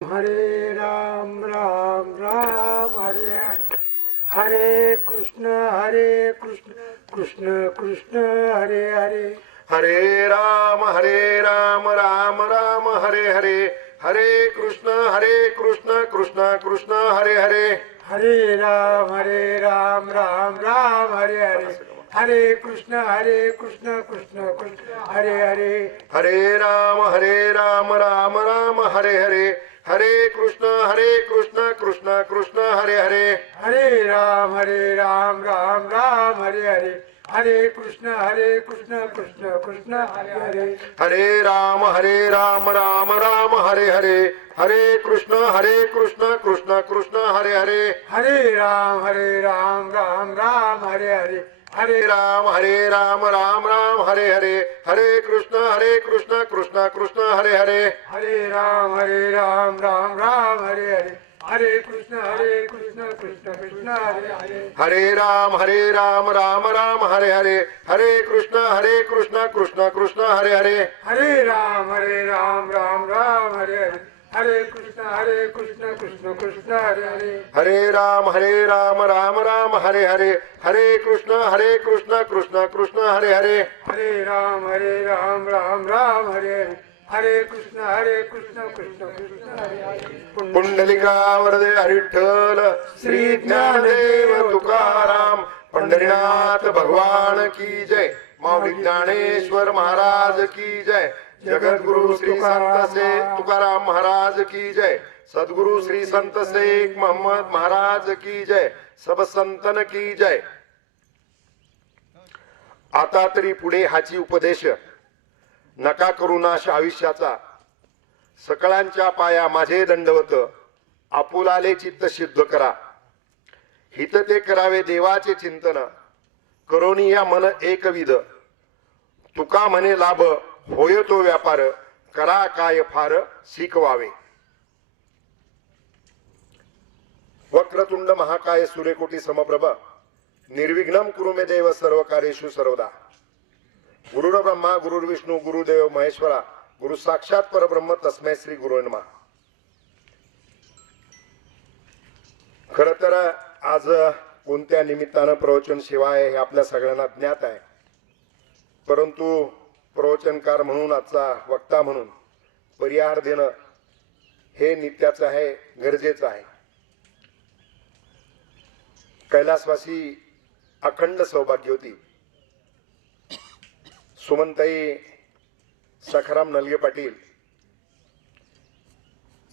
हरे राम राम राम हरे हरे, हरे कृष्ण कृष्ण कृष्ण हरे हरे, हरे राम राम राम हरे हरे, हरे कृष्ण कृष्ण कृष्ण हरे हरे, हरे राम राम राम हरे हरे, हरे कृष्ण कृष्ण कृष्ण हरे हरे, हरे राम राम राम हरे हरे, हरे कृष्ण कृष्ण कृष्ण हरे हरे, हरे राम राम राम हरे हरे, हरे कृष्ण कृष्ण कृष्ण हरे हरे, हरे राम राम राम हरे हरे, हरे कृष्ण कृष्ण कृष्ण हरे हरे, हरे राम राम हरे हरे, हरे राम राम हरे हरे, हरे कृष्ण कृष्ण कृष्ण हरे हरे, हरे राम राम हरे हरे, हरे कृष्ण कृष्ण कृष्ण हरे हरे, हरे राम राम हरे हरे, हरे कृष्ण कृष्ण कृष्ण हरे हरे, हरे राम राम हरे हरे, हरे कृष्ण कृष्ण कृष्ण हरे हरे, हरे राम राम हरे हरे, हरे कृष्ण कृष्ण कृष्ण हरे हरे, हरे राम राम हरे हरे, हरे कृष्ण कृष्ण कृष्ण हरे हरे, पुंडलिका वरदे हरिठ्ठल, श्री ज्ञानदेव तुकाराम, पंढरीनाथ भगवान की जय, माऊली ज्ञानेश्वर महाराज की जय, जगद्गुरु श्री संत से तुकाराम महाराज की जय, सद्गुरु श्री संत शेख मोहम्मद महाराज की जय, सब संतन की जय. आता तरी पुढे हाची उपदेश, नका करू नाश आयुष्याचा, सकळांच्या पाया माझे दंडवत, आपुलाले चित्त शुद्ध करा, हित ते करावे देवाचे चिंतन, करोनी या मन एकविध, तुका म्हणे लाभ होय तो व्यापार, करा काय फार शिकवावे. वक्रतुंड महाकाय सूर्यकोटी समप्रभ, निर्विघ्नं कुरु मे देव सर्व कार्येषु सर्वदा. गुरुर् ब्रह्मा गुरुर्विष्णू गुरुदेव महेश्वरा, गुरु साक्षात परब्रह्म तस्मै श्री गुरु नमः. खर तर आज कोणत्या निमित्तानं प्रवचन सेवा आहे हे आपल्या सगळ्यांना ज्ञात आहे, परंतु प्रवचनकार म्हणून, आजचा वक्ता म्हणून परिहार देणं हे नित्याचं आहे, गरजेचं आहे. कैलासवासी अखंड सौभाग्यवती सुमनताई सखाराम नलगे पाटील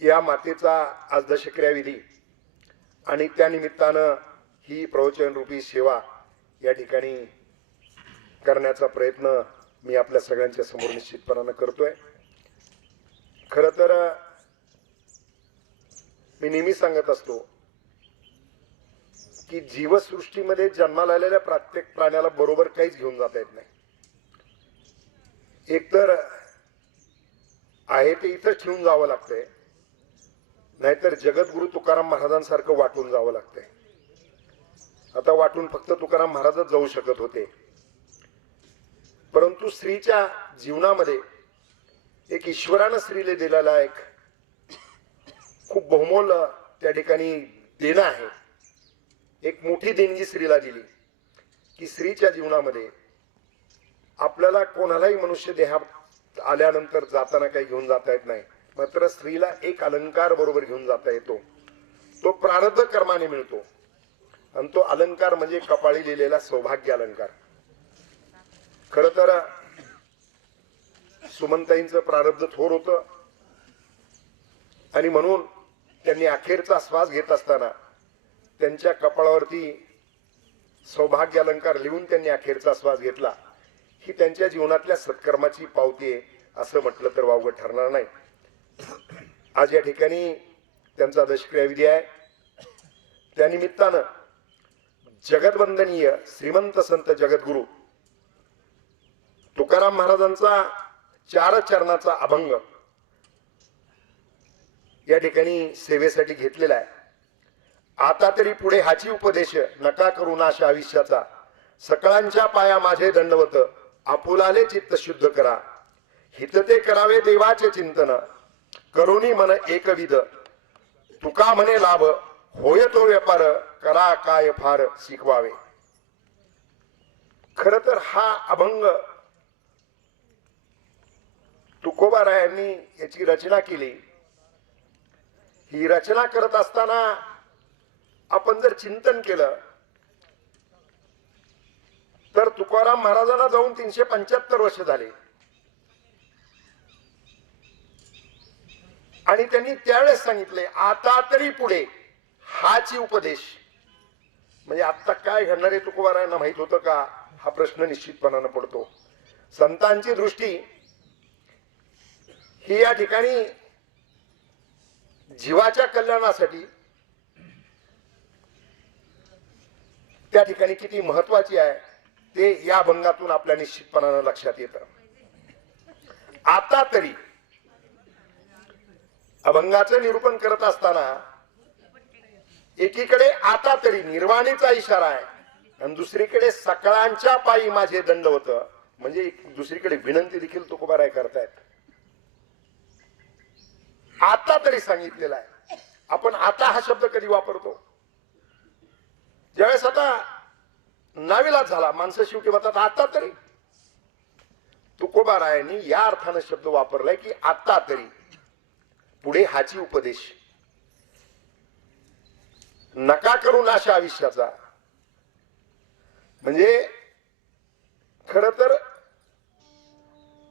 या मातेचा आज दशक्रिया विधी आणि त्या निमित्तानं ही प्रवचन रूपी सेवा या ठिकाणी करण्याचा प्रयत्न मी आपल्या सगळ्यांच्या समोर निश्चितपणानं करतोय. खरं तर मी नेहमी सांगत असतो की जीवसृष्टीमध्ये जन्माला आलेल्या प्रत्येक प्राण्याला बरोबर काहीच घेऊन जाता येत नाही. एकतर आहे ते इथंच ठेवून जावं लागतंय, नाहीतर जगद्गुरु तुकाराम महाराजांसारखं वाटून जावं लागतंय. आता वाटून फक्त तुकाराम महाराजच जाऊ शकत होते, परंतु स्त्रीच्या जीवनामध्ये एक ईश्वरानं स्त्रीला दिलेला एक खूप बहुमोल त्या ठिकाणी देणं आहे. एक मोठी देणगी स्त्रीला दिली की स्त्रीच्या जीवनामध्ये आपल्याला कोणालाही मनुष्य देहात आल्यानंतर जाताना काही घेऊन जाता येत नाही, मात्र स्त्रीला एक अलंकार बरोबर घेऊन जाता येतो. तो प्रारब्ध कर्माने मिळतो आणि तो अलंकार म्हणजे कपाळी लिहिलेला सौभाग्य अलंकार. खर तर सुमनताईंचं प्रारब्ध थोर होतं आणि म्हणून त्यांनी अखेरचा श्वास घेत असताना त्यांच्या कपाळावरती सौभाग्य अलंकार लिहून त्यांनी अखेरचा श्वास घेतला. ही त्यांच्या जीवनातल्या सत्कर्माची पावती आहे असं म्हटलं तर वावगं ठरणार नाही. आज या ठिकाणी त्यांचा दशक्रिया विधी आहे. त्यानिमित्तानं जगदवंदनीय श्रीमंत संत जगद्गुरु तुकाराम महाराजांचा 4 चरणाचा अभंग या ठिकाणी सेवेसाठी घेतलेला आहे. आता तरी पुढे हाची उपदेश, नका करू नाश आयुष्याचा, सकळांच्या पाया माझे दंडवत, आपुलाले चित्त शुद्ध करा, हित ते करावे देवाचे चिंतन, करुणी मन एकविध तुका म्हणे लाभ होय तो व्यापार करा काय फार शिकवावे. खर तर हा अभंग तुकोबारायांनी याची रचना केली. ही रचना करत असताना आपण जर चिंतन केलं तर तुकाराम महाराजांना जाऊन 375 वर्ष झाले आणि त्यांनी त्यावेळेस सांगितले आता तरी पुढे हाची उपदेश. म्हणजे आता काय घडणार आहे तुकोबारायांना माहित होतं का हा प्रश्न निश्चितपणानं पडतो. संतांची दृष्टी ही या ठिकाणी जीवाच्या कल्याणासाठी त्या ठिकाणी किती महत्वाची आहे ते या अभंगातून आपल्या निश्चितपणानं लक्षात येतं. आता तरी अभंगाचं निरूपण करत असताना एकीकडे आता तरी निर्वाणीचा इशारा आहे आणि दुसरीकडे सकळांच्या पायी माझे दंडवत म्हणजे दुसरीकडे विनंती देखील तुकोबाराय करतायत. आता तरी सांगितलेला आहे. आपण आता हा शब्द कधी वापरतो ज्यावेळेस आता नाविलाज झाला माणसं शेवटी म्हणतात आता तरी. तुकोबारायांनी या अर्थानं शब्द वापरलाय की आता तरी पुढे हाची उपदेश. नका करू नाश आयुष्याचा. म्हणजे खर तर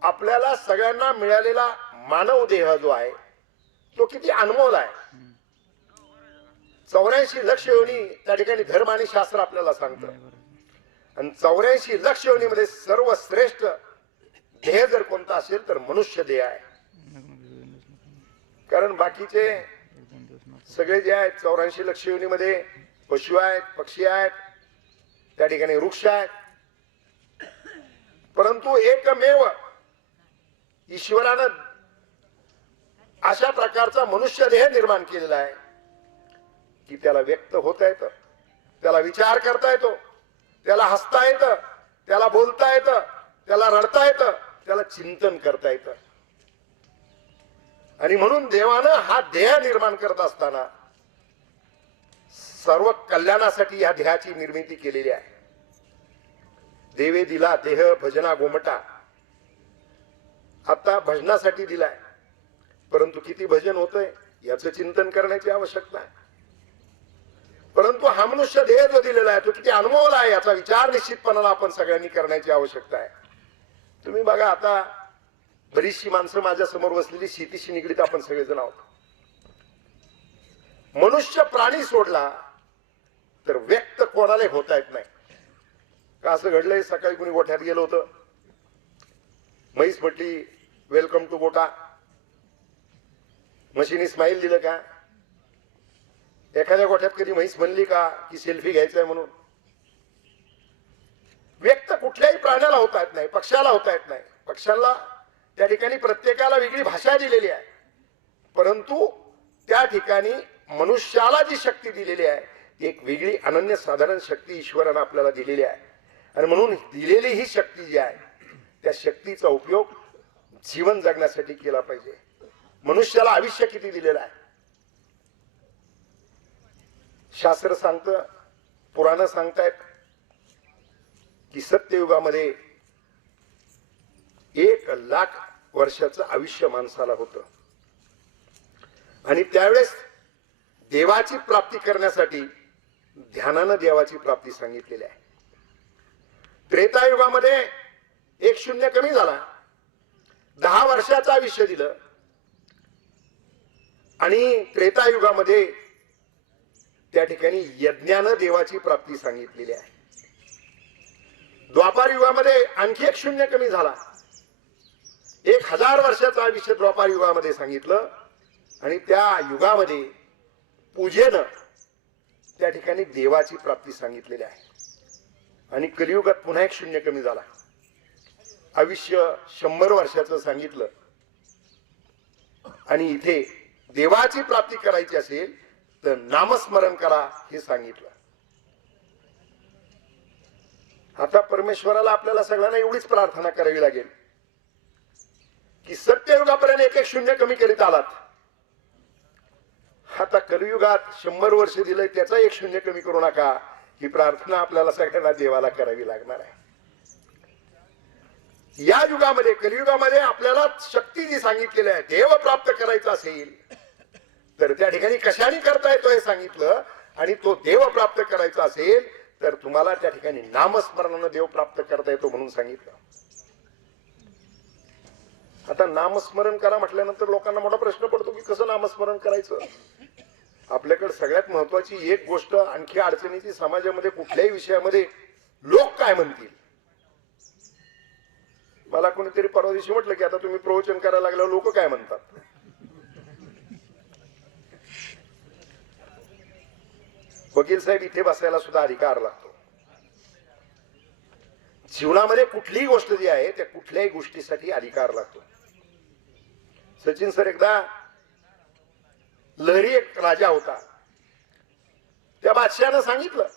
आपल्याला सगळ्यांना मिळालेला मानव देह जो आहे तो किती अनमोल आहे. 84 लक्ष योनी त्या ठिकाणी धर्म आणि शास्त्र आपल्याला सांगतं आणि 84 लक्ष योनीमध्ये सर्वश्रेष्ठ देह जर कोणता असेल तर मनुष्य देह आहे. कारण बाकीचे सगळे जे आहेत 84 लक्ष योनीमध्ये पशु आहेत पक्षी आहेत त्या ठिकाणी वृक्ष आहेत. परंतु एकमेव ईश्वरानं अशा प्रकारचा मनुष्य देह निर्माण केलेला आहे की त्याला व्यक्त होता येतं त्याला विचार करता येतो त्याला हसता येतं त्याला बोलता येतं त्याला रडता येतं त्याला चिंतन करता येतं. आणि म्हणून देवानं हा देह निर्माण करत असताना सर्व कल्याणासाठी या देहाची निर्मिती केलेली आहे. देवे दिला देह भजना गोमटा. आता भजनासाठी दिलाय परंतु किती भजन होतंय याचं चिंतन करण्याची आवश्यकता आहे. परंतु हा मनुष्य देह जो दिलेला आहे तो किती अनमोल आहे याचा विचार निश्चितपणानं आपण सगळ्यांनी करण्याची आवश्यकता आहे. तुम्ही बघा आता बरीचशी माणसं माझ्या समोर बसलेली शेतीशी निगडीत आपण सगळेजण आहोत. मनुष्य प्राणी सोडला तर व्यक्त कोणाला होता येत नाही. का असं घडलंय सकाळी कुणी गोठ्यात गेलं होतं म्हैस म्हटली वेलकम टू गोठा. म्हशीने स्माईल दिलं का? एखाद्या गोठ्यात कधी म्हैस म्हणली का की सेल्फी घ्यायचंय म्हणून? व्यक्त कुठल्याही प्राण्याला होता येत नाही पक्षाला होता येत नाही. पक्षाला त्या ठिकाणी प्रत्येकाला वेगळी भाषा दिलेली आहे परंतु त्या ठिकाणी मनुष्याला जी शक्ती दिलेली आहे ती एक वेगळी अनन्यसाधारण शक्ती ईश्वरानं आपल्याला दिलेली आहे. आणि म्हणून दिलेली ही शक्ती जी आहे त्या शक्तीचा उपयोग जीवन जगण्यासाठी केला पाहिजे. मनुष्याला आयुष्य किती दिलेलं आहे शास्त्र सांगतं पुराण सांगतायत की सत्ययुगामध्ये 1,00,000 वर्षाचं आयुष्य माणसाला होतं आणि त्यावेळेस देवाची प्राप्ती करण्यासाठी ध्यानानं देवाची प्राप्ती सांगितलेली आहे. त्रेतायुगामध्ये 1 शून्य कमी झाला 10 वर्षाचं आयुष्य दिलं आणि त्रेतायुगामध्ये त्या ठिकाणी यज्ञानं देवाची प्राप्ती सांगितलेली आहे. द्वापार युगामध्ये आणखी 1 शून्य कमी झाला 1000 वर्षाचं आयुष्य द्वापार युगामध्ये सांगितलं आणि त्या युगामध्ये पूजेनं त्या ठिकाणी देवाची प्राप्ती सांगितलेली आहे. आणि कलियुगात पुन्हा 1 शून्य कमी झाला आयुष्य 100 वर्षाचं सांगितलं आणि इथे देवाची प्राप्ती करायची असेल तर नामस्मरण करा हे सांगितलं. आता परमेश्वराला आपल्याला सगळ्यांना एवढीच प्रार्थना करावी लागेल की सत्ययुगापर्यंत 1 शून्य कमी करीत आलात आता कलियुगात 100 वर्ष दिलंय त्याचा एक शून्य कमी करू नका, ही प्रार्थना आपल्याला सगळ्यांना देवाला करावी लागणार आहे. या युगामध्ये कलियुगामध्ये आपल्याला शक्ती जी सांगितलेली आहे, देव प्राप्त करायचं असेल तर त्या ठिकाणी कशाने करता येतो हे सांगितलं, आणि तो देव प्राप्त करायचा असेल तर तुम्हाला त्या ठिकाणी नामस्मरणानं देव प्राप्त करता येतो म्हणून सांगितलं. आता नामस्मरण करा म्हटल्यानंतर लोकांना मोठा प्रश्न पडतो की कसं नामस्मरण करायचं. आपल्याकडे सगळ्यात महत्वाची एक गोष्ट आणखी अडचणीची समाजामध्ये कुठल्याही विषयामध्ये लोक काय म्हणतील. मला कोणीतरी परवा दिवशी म्हटलं की आता तुम्ही प्रवचन करायला लागल्यावर लोक काय म्हणतात. वकील साहेब इथे बसायला सुद्धा अधिकार लागतो. जीवनामध्ये कुठलीही गोष्ट जी आहे त्या कुठल्याही गोष्टीसाठी अधिकार लागतो. सचिन सर एकदा लहरी एक राजा होता, त्या बादशहानं सांगितलं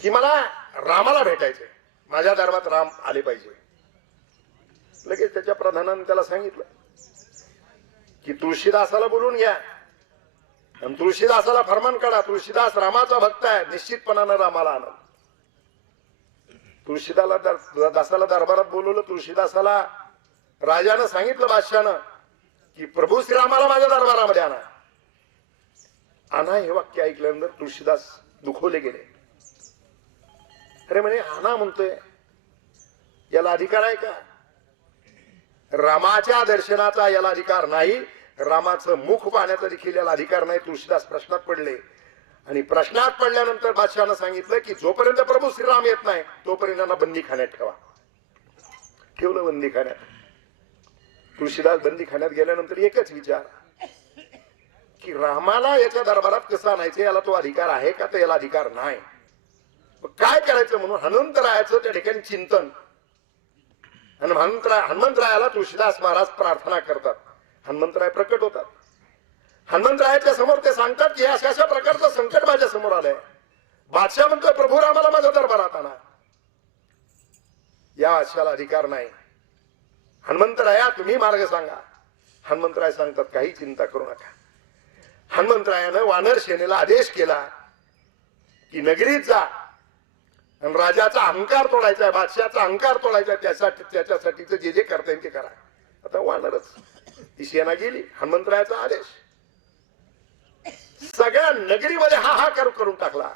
की मला रामाला भेटायचंय, माझ्या दरबारात राम आले पाहिजे. लगेच त्याच्या प्रधानाने त्याला सांगितलं की तुळशीदासाला बोलून घ्या आणि तुळशीदासाला फरमान काढा, तुळशीदास रामाचा भक्त आहे, निश्चितपणानं रामाला आणल. तुळशीदासाला दरबारात बोलवलं. तुळशीदासाला राजानं सांगितलं बादशहानं की प्रभू श्रीरामाला माझ्या दरबारामध्ये आणा. आणा हे वाक्य ऐकल्यानंतर तुळशीदास दुखवले गेले. अरे म्हणे आणा म्हणतोय, याला अधिकार आहे का. रामाच्या दर्शनाचा याला अधिकार नाही, रामाचं मुख पाहण्याचा देखील याला अधिकार नाही. तुळशीदास प्रश्नात पडले आणि प्रश्नात पडल्यानंतर बादशहानं सांगितलं की जोपर्यंत प्रभू श्रीराम येत नाही तोपर्यंत यांना बंदीखान्यात ठेवा. ठेवलं बंदीखान्यात. तुळशीदास बंदीखान्यात गेल्यानंतर एकच विचार की रामाला याच्या दरबारात कसं आणायचं, याला तो अधिकार आहे का, तर याला अधिकार नाही. काय करायचं म्हणून हनुमंतरायाचं त्या ठिकाणी चिंतन. आणि हनुमंतरायाला तुळशीदास महाराज प्रार्थना करतात. हनुमंतराय प्रकट होतात. हनुमंतरायाच्या समोर ते सांगतात की अशा अशा प्रकारचं संकट माझ्या समोर आलंय. बादशाह म्हणतोय प्रभू रामाला माझ्या दरबारात आणा. या बादशाला अधिकार नाही. हनुमंतराया तुम्ही मार्ग सांगा. हनुमंतराय सांगतात काही चिंता करू नका. हनुमंतरायानं वानर सेनेला आदेश केला की नगरीत जा आणि राजाचा अहंकार तोडायचा आहे, बादशाचा अहंकार तोडायचा आहे, त्याच्यासाठीच जे जे करता येईल ते करा. आता वानरच ती सेना गेली. हनुमंतरायाचा आदेश. सगळ्या नगरीमध्ये हाहाकार करून टाकला.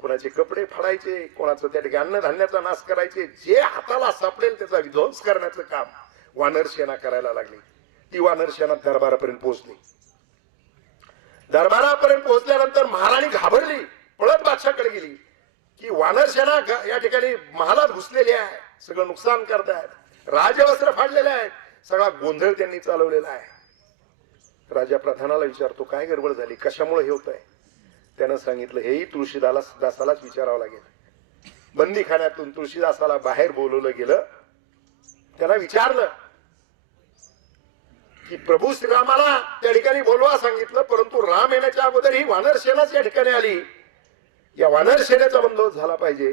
कोणाचे कपडे फाडायचे, कोणाचं त्या ठिकाणी अन्नधान्याचा नाश करायचे, जे हाताला सापडेल त्याचा विध्वंस करण्याचं काम वानर सेना करायला लागली. ती वानर सेना दरबारापर्यंत पोहोचली. दरबारापर्यंत पोहोचल्यानंतर महाराणी घाबरली, पळत बादशाकडे गेली की वानर सेना या ठिकाणी महालात घुसलेली आहे, सगळं नुकसान करतायत, राजवस्त्र फाडलेले आहेत, सगळा गोंधळ त्यांनी चालवलेला आहे. राजा प्रधानाला विचारतो काय गडबड झाली, कशामुळे हे होत आहे. त्यानं सांगितलं हेही तुळशीदासालाच विचारावं लागेल. बंदीखान्यातून तुळशीदासाला बाहेर बोलवलं गेलं. त्याला विचारलं की प्रभू श्रीरामाला त्या ठिकाणी बोलवा सांगितलं, परंतु राम येण्याच्या अगोदर ही वानर सेनाच या ठिकाणी आली, या वानर सेनेचा बंदोबस्त झाला पाहिजे.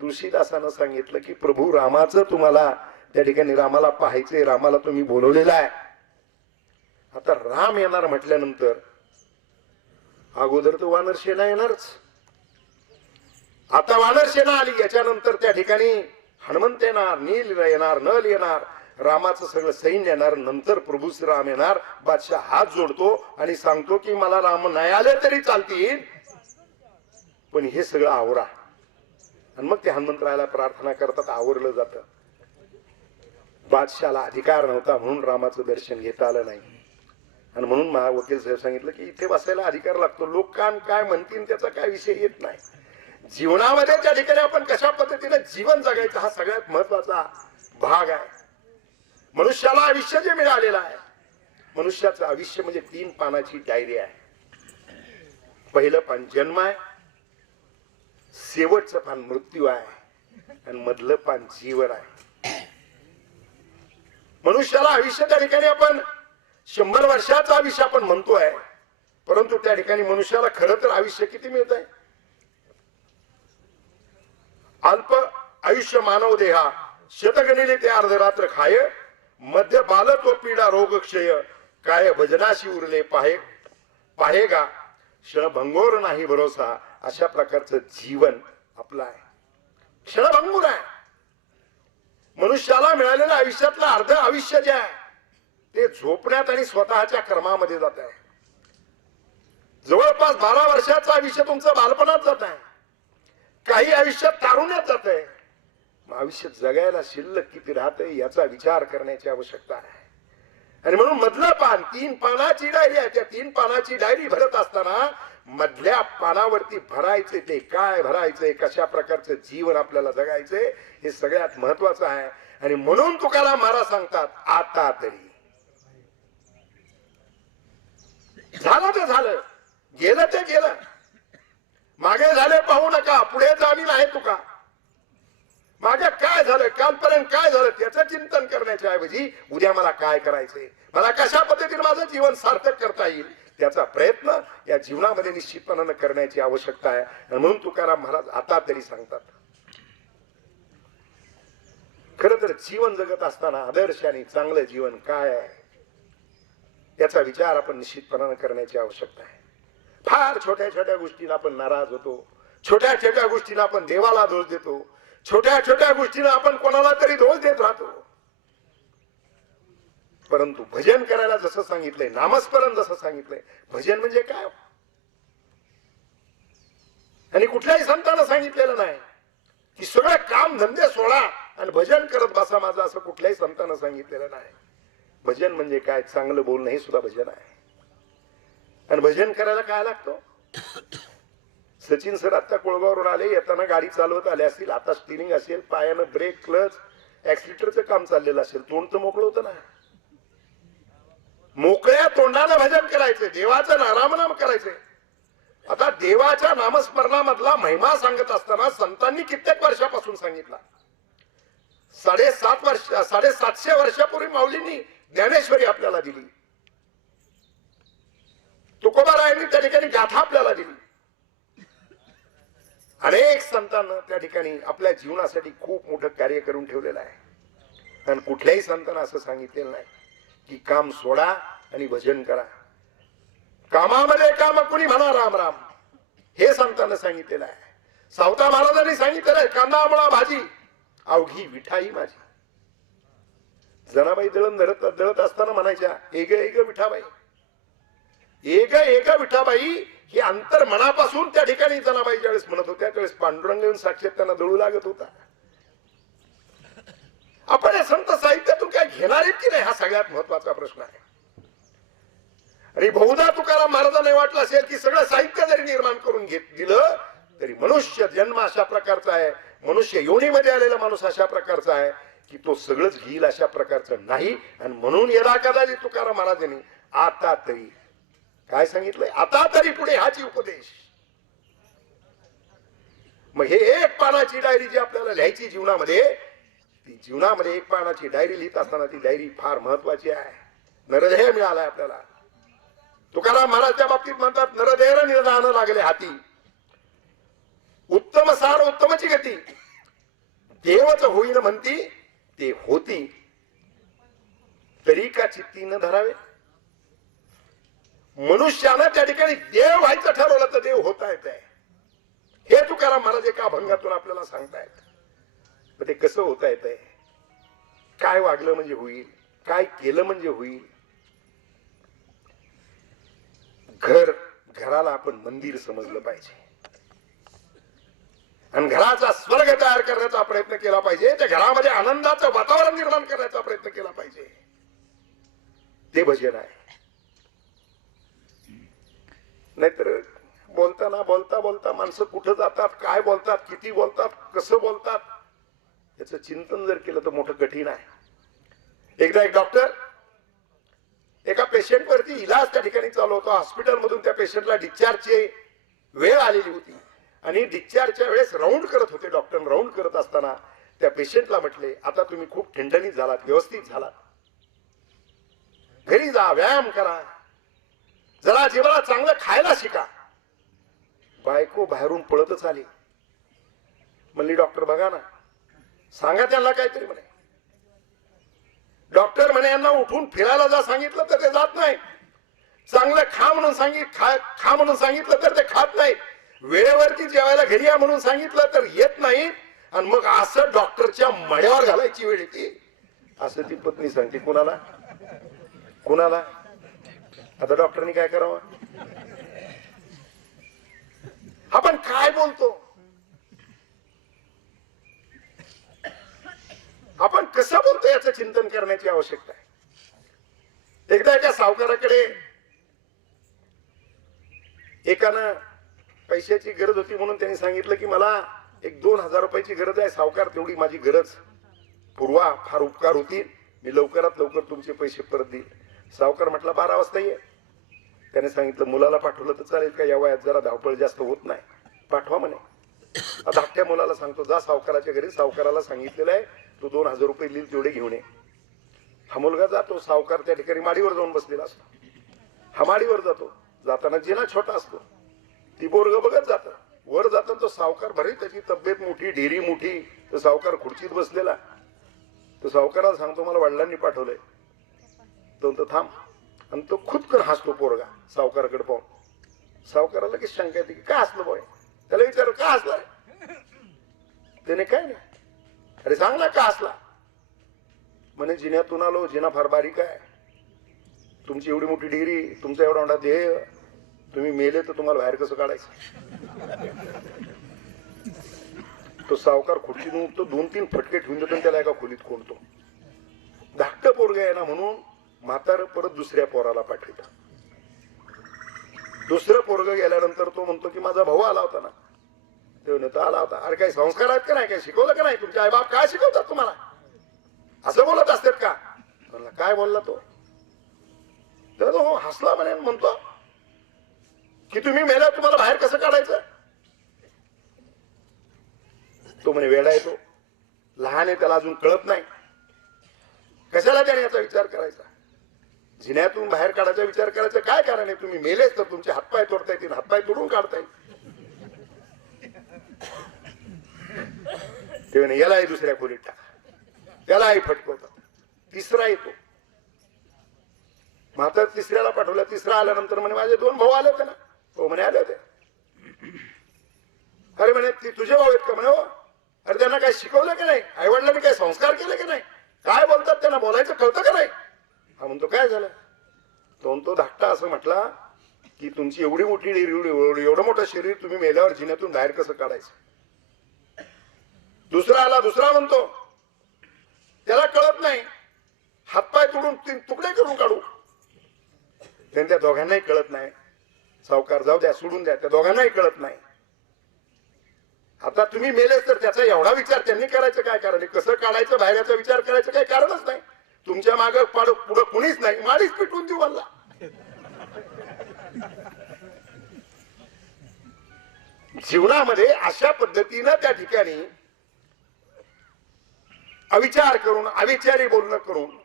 तुळशीदासानं सांगितलं की प्रभू रामाचं तुम्हाला त्या ठिकाणी रामाला पाहायचंय, रामाला तुम्ही बोलवलेलं आहे. आता राम येणार म्हटल्यानंतर अगोदर तर वानर सेना येणारच. आता वानर सेना आली, याच्यानंतर त्या ठिकाणी हनुमंत येणार, नील येणार, नल येणार, रामाचं सगळं सैन्य येणार. नंतर प्रभू श्रीराम येणार. बादशाह हात जोडतो आणि सांगतो की मला राम नाही आले तरी चालतील, पण हे सगळं आवरा. आणि मग ते हनुमंतरायाला प्रार्थना करतात, आवरलं जातं. बादशाला अधिकार नव्हता म्हणून रामाचं दर्शन घेता आलं नाही. आणि म्हणून वकील साहेब सांगितलं की इथे बसायला अधिकार लागतो. लोक काय म्हणतील त्याचा काय विषय येत नाही. जीवनामध्ये त्या ठिकाणी आपण कशा पद्धतीने जीवन जगायचं हा सगळ्यात महत्वाचा भाग आहे. मनुष्याला आयुष्य जे मिळालेलं आहे, मनुष्याचं आयुष्य म्हणजे 3 पानाची डायरी आहे. पहिलं पान जन्म आहे, शेवटचं पान मृत्यू आहे आणि मधलं पान जीवन आहे. मनुष्याला आयुष्य त्या ठिकाणी आपण 100 वर्षाचं आयुष्य आपण म्हणतोय, परंतु त्या ठिकाणी मनुष्याला खरं तर आयुष्य किती मिळत आहे. अल्प आयुष्य मानव देहा, शतगणिले ते अर्धरात्र खाय, मध्य बाल तो पीडा रोग क्षय, काय भजनाशी उरले पाहेगा क्षणभंगोर नाही भरोसा. अशा प्रकारचं जीवन आपलं आहे, क्षणभंगूर आहे. मनुष्याला मिळालेलं आयुष्यातलं अर्ध आयुष्य जे आहे ते झोपण्यात आणि स्वतःच्या कर्मामध्ये जात आहे. जवळपास 12 वर्षाचं आयुष्य तुमचं बालपणात जात आहे, काही आयुष्यात तारुण्यात जात आहे. आयुष्य जगायला शिल्लक किती राहते याचा विचार करण्याची आवश्यकता आहे. आणि म्हणून मधलं पान 3 पानाची डायरी आहे. त्या 3 पानाची डायरी भरत असताना मधल्या पानावरती भरायचे ते काय भरायचंय, कशा प्रकारचं जीवन आपल्याला जगायचंय हे सगळ्यात महत्वाचं आहे. आणि म्हणून तुकाराम महाराज सांगतात आता तरी. झालं ते झालं, गेलं ते गेलं, मागे झाले पाहू नका, पुढे जाणील आहे तुका. मागे काय झालं, कालपर्यंत काय झालं त्याचं चिंतन करण्याच्या ऐवजी उद्या मला काय करायचंय, मला कशा पद्धतीने माझं जीवन सार्थक करता येईल त्याचा प्रयत्न या जीवनामध्ये निश्चितपणानं करण्याची आवश्यकता आहे. आणि म्हणून तुकाराम महाराज आता तरी सांगतात. खरं तर जीवन जगत असताना आदर्श आणि चांगलं जीवन काय आहे याचा विचार आपण निश्चितपणानं करण्याची आवश्यकता आहे. फार छोट्या छोट्या गोष्टीला आपण नाराज होतो, छोट्या छोट्या गोष्टीला आपण देवाला दोष देतो, छोट्या छोट्या गोष्टीला आपण कोणाला तरी दोष देत राहतो. परंतु भजन करायला जसं सांगितलंय, नामस्मरण जसं सांगितलंय, भजन म्हणजे काय आणि कुठल्याही संतांना सांगितलेलं नाही की सगळं काम धंदे सोडा आणि भजन करत बसा माझं, असं कुठल्याही संतांना सांगितलेलं नाही. भजन म्हणजे काय, चांगलं बोलणं हे सुद्धा भजन आहे. आणि भजन करायला काय लागतो. सचिन सर आता कोळगावरून आले, येताना गाडी चालवत आले असतील, आता स्टिअरिंग असेल, पायानं ब्रेक क्लच ऍक्सिलेटरचं काम चाललेलं असेल, तोंड तर मोकळं होतं ना. मोकळ्या तोंडानं भजन करायचंय, देवाचं नामनाम करायचंय. आता देवाच्या नामस्मरणामधला महिमा सांगत असताना संतांनी कित्येक वर्षापासून सांगितला. 750 वर्षापूर्वी माऊलींनी ज्ञानेश्वरी आपल्याला दिली, तुकोबारायांनी त्या ठिकाणी गाथा आपल्याला दिली. अनेक संतांना त्या ठिकाणी आपल्या जीवनासाठी खूप मोठं कार्य करून ठेवलेलं आहे. आणि कुठल्याही संतांना असं सांगितलेलं नाही की काम सोडा आणि भजन करा. कामामध्ये काम कुणी म्हणा राम राम, हे संतांना सांगितलेलं आहे. सावता महाराजांनी सांगितलेलं आहे कांदा मुळा भाजी अवघी विठाई माझी. जनाबाई दळत असताना म्हणायच्या एग एग विठाबाई, एग एग विठाबाई. ही अंतर मनापासून त्या ठिकाणी जनाबाई ज्यावेळेस म्हणत होत्या त्यावेळेस पांडुरंग येऊन साक्षात त्यांना दळू लागत होता. आपण या संत साहित्यातून काय घेणार आहेत की नाही हा सगळ्यात महत्वाचा प्रश्न आहे. आणि बहुधा तुकाराम महाराजांना वाटलं असेल की सगळं साहित्य जरी निर्माण करून दिलं तरी मनुष्य जन्म अशा प्रकारचा आहे, मनुष्य योनीमध्ये आलेला माणूस अशा प्रकारचा आहे की तो सगळंच घेईल अशा प्रकारचं नाही. आणि म्हणून यदा कदाचित तुकाराम महाराजांनी आता तरी काय सांगितलंय, आता तरी पुढे हाची उपदेश. मग हे 1 पानाची डायरी जी आपल्याला लिहायची जीवनामध्ये, ती जीवनामध्ये 1 पानाची डायरी लिहित असताना ती डायरी फार महत्वाची आहे. नरदेह मिळालाय आपल्याला. तुकाराम महाराजच्या बाबतीत म्हणतात नरदेह निर्धान लागले हाती, उत्तम सार उत्तमची गती, देवच होईन म्हणती ते होती, तरी का चित्ती न धरावे. मनुष्यानं त्या ठिकाणी देव व्हायचं ठरवलं तर देव होता येत आहे. हे तुकाराम महाराज एका अभंगातून आपल्याला सांगतायत. मग ते कसं होता येत आहे, काय वागलं म्हणजे होईल, काय केलं म्हणजे होईल. घराला आपण मंदिर समजलं पाहिजे आणि घराचा स्वर्ग तयार करण्याचा प्रयत्न केला पाहिजे. त्या घरामध्ये आनंदाचं वातावरण निर्माण करण्याचा प्रयत्न केला पाहिजे. ते भजन आहे. नाहीतर बोलताना बोलता बोलता माणसं कुठं जातात, काय बोलतात, किती बोलतात, कसं बोलतात याचं चिंतन जर केलं तर मोठं कठीण आहे. एकदा एक डॉक्टर एका पेशंट वरती इलाज त्या ठिकाणी चालू होता. हॉस्पिटल मधून त्या पेशंटला डिस्चार्जची वेळ आलेली होती आणि डिस्चार्जच्या वेळेस राऊंड करत होते. डॉक्टर राऊंड करत असताना त्या पेशंटला म्हटले आता तुम्ही खूप ठणठणीत झालात, व्यवस्थित झालात, घरी जा, व्यायाम करा, जरा जीवाला चांगलं खायला शिका. बायको बाहेरून पळतच आली. म्हणली डॉक्टर बघा ना, सांगा त्यांना काहीतरी म्हणे. डॉक्टर म्हणे यांना उठून फिरायला जा सांगितलं तर ते जात नाही, चांगलं खा म्हणून खा म्हणून सांगितलं तर ते खात नाही, वेळेवरती जेवायला घरी या म्हणून सांगितलं तर येत नाही, आणि मग असं डॉक्टरच्या मड्यावर घालायची वेळ येते. असं ती पत्नी सांगते. कुणाला कुणाला आता डॉक्टरनी काय करावं? आपण काय बोलतो, आपण कसं बोलतो याचं चिंतन करण्याची आवश्यकता आहे. एकदा एका सावकाराकडे एकानं पैशाची गरज होती म्हणून त्यांनी सांगितलं की मला एक 2,000 रुपयाची गरज आहे. सावकार तेवढी माझी गरज पुरवा, फार उपकार होतील, मी लवकरात लवकर तुमचे पैसे परत देईल. सावकार म्हटला 12 वाजता ये. त्याने सांगितलं मुलाला पाठवलं तर चालेल का, या वयात जरा धावपळ जास्त होत नाही, पाठवा म्हणे. धाकट्या मुलाला सांगतो जा सावकाराच्या घरी, सावकाराला सांगितलेलं आहे तू 2,000 रुपये लिहिल तेवढे घेऊन ये. हा मुलगा जातो. सावकार त्या ठिकाणी माडीवर जाऊन बसलेला असतो. हा माडीवर जातो. जाताना जिना छोटा असतो, ती पोरग बघत जात. वर जाताना तो सावकार, भरी त्याची तब्येत मोठी, ढेरी मोठी, तो सावकार खुर्चीत बसलेला. तो सावकाराला सांगतो मला वडिलांनी पाठवलंय. तो थांब, आणि तो खुदकन हसतो पोरगा सावकाराकडे पाहून. सावकाराला की शंका येते की काय हसलं बॉय, त्याला विचार का हसलाय. त्याने काय नाही, अरे सांग ना का हसला. म्हणे जिन्यातून आलो, जिना फार बारीक आहे, तुमची एवढी मोठी डिग्री, तुमचा एवढा मोठा ध्येय, तुम्ही मेले तर तुम्हाला बाहेर कसं काढायचं. तो सावकार खुर्चीतून उठतो, 2-3 फटके ठेवून देतो, त्याला एका खोलीत कोंडतो. धाकटं पोरग आहे ना म्हणून म्हातार परत दुसऱ्या पोराला पाठवित. दुसरं पोरग गेल्यानंतर तो म्हणतो की माझा भाऊ आला होता ना. ते म्हणतो आला होता. अरे काही संस्कार आहेत का नाही, काही शिकवलं का नाही, तुमचे आई बाप काय शिकवतात तुम्हाला, असं बोलत असतात का. म्हणला काय बोलला तो. तर तो हसला म्हणे, म्हणतो की तुम्ही मेला तुम्हाला बाहेर कसं काढायचं. तो म्हणे वेडा आहे तो, लहान आहे, त्याला अजून कळत नाही, कशाला त्याने याचा विचार करायचा. जिन्यातून बाहेर काढायचा विचार करायचा काय कारण आहे. तुम्ही मेलेच तर तुमचे हातपाय तोडता येतील, हातपाय तोडून काढता येईल. ते म्हणे यालाही दुसऱ्या खोलीत टाका, त्यालाही फटकवतात. तिसरा येतो. मात्र तिसऱ्याला पाठवला. तिसरा आल्यानंतर म्हणे माझे 2 भाऊ आले होते ना. हो म्हणे आले होते. अरे म्हणे ती तुझे भाऊ आहेत का. म्हणे हो. अरे त्यांना काय शिकवलं का नाही, आई वडिलांनी काय संस्कार केले का नाही, काय बोलतात त्यांना बोलायचं कळतं का नाही. हा म्हणतो काय झालं. तो धाकटा असं म्हटला की तुमची एवढी मोठी एवढं मोठं शरीर, तुम्ही मेल्यावर जिन्यातून बाहेर कसं काढायचं. दुसरा आला. दुसरा म्हणतो त्याला कळत नाही, हातपाय तोडून 3 तुकडे करून काढू. त्या दोघांनाही कळत नाही. सावकार जाऊ द्या, सोडून द्या, त्या दोघांनाही कळत नाही. आता तुम्ही मेलेच तर त्याचा एवढा विचार त्यांनी करायचं काय कारण, कसं काढायचं बाहेर याचा विचार करायचं काही कारणच नाही. तुमच्या मागे पुढं कुणीच नाही, माडीच पिटून देऊ मला. जीवनामध्ये अशा पद्धतीनं त्या ठिकाणी अविचार करून, अविचारी बोलणं करून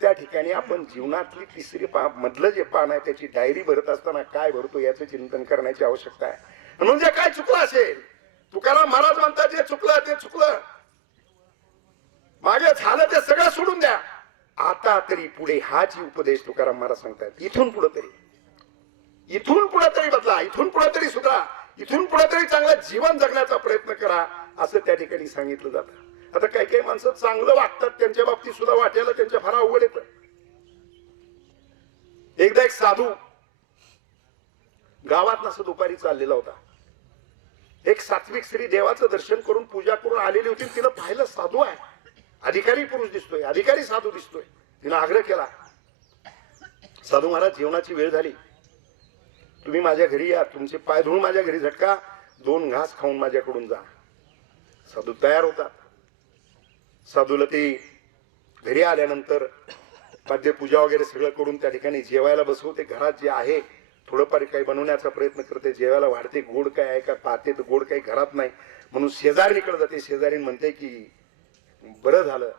त्या ठिकाणी आपण जीवनातली तिसरी मधलं जे पान आहे त्याची डायरी भरत असताना काय भरतो याचं चिंतन करण्याची आवश्यकता आहे. म्हणजे काय चुकलं असेल, तुकाराम महाराज म्हणतात जे चुकलं ते चुकलं, मागे झालं ते सगळं सोडून द्या, आता तरी पुढे. हाच उपदेश तुकाराम महाराज सांगतात. इथून पुढे तरी बदला, इथून पुढे तरी सुधरा, इथून पुढे तरी चांगलं जीवन जगण्याचा प्रयत्न करा, असं त्या ठिकाणी सांगितलं जातं. आता काही काही माणसं चांगलं वागतात, त्यांच्या बाबतीत सुद्धा वाटायला त्यांच्या फार अवघड येतं. एकदा एक साधू गावात नसं दुपारी चाललेला होता. एक सात्विक स्त्री देवाचं दर्शन करून पूजा करून आलेली होती. तिला पाहिलं साधू आहे, अधिकारी पुरुष दिसतोय, अधिकारी साधू दिसतोय. तिला आग्रह केला, साधू महाराज जेवणाची वेळ झाली, तुम्ही माझ्या घरी या, तुमचे पाय धुवून माझ्या घरी झटका, 2 घास खाऊन माझ्याकडून जा. साधू तयार होतात. साधूला ते घरी आल्यानंतर पूजा वगैरे सगळं करून त्या ठिकाणी जेवायला बसवते. घरात जे आहे थोडंफार काही बनवण्याचा प्रयत्न करते. जेवायला वाढते, गोड काय आहे का पाहते तर गोड काही घरात नाही, म्हणून शेजारीकडे जाते. शेजारी म्हणते की बरं झालं,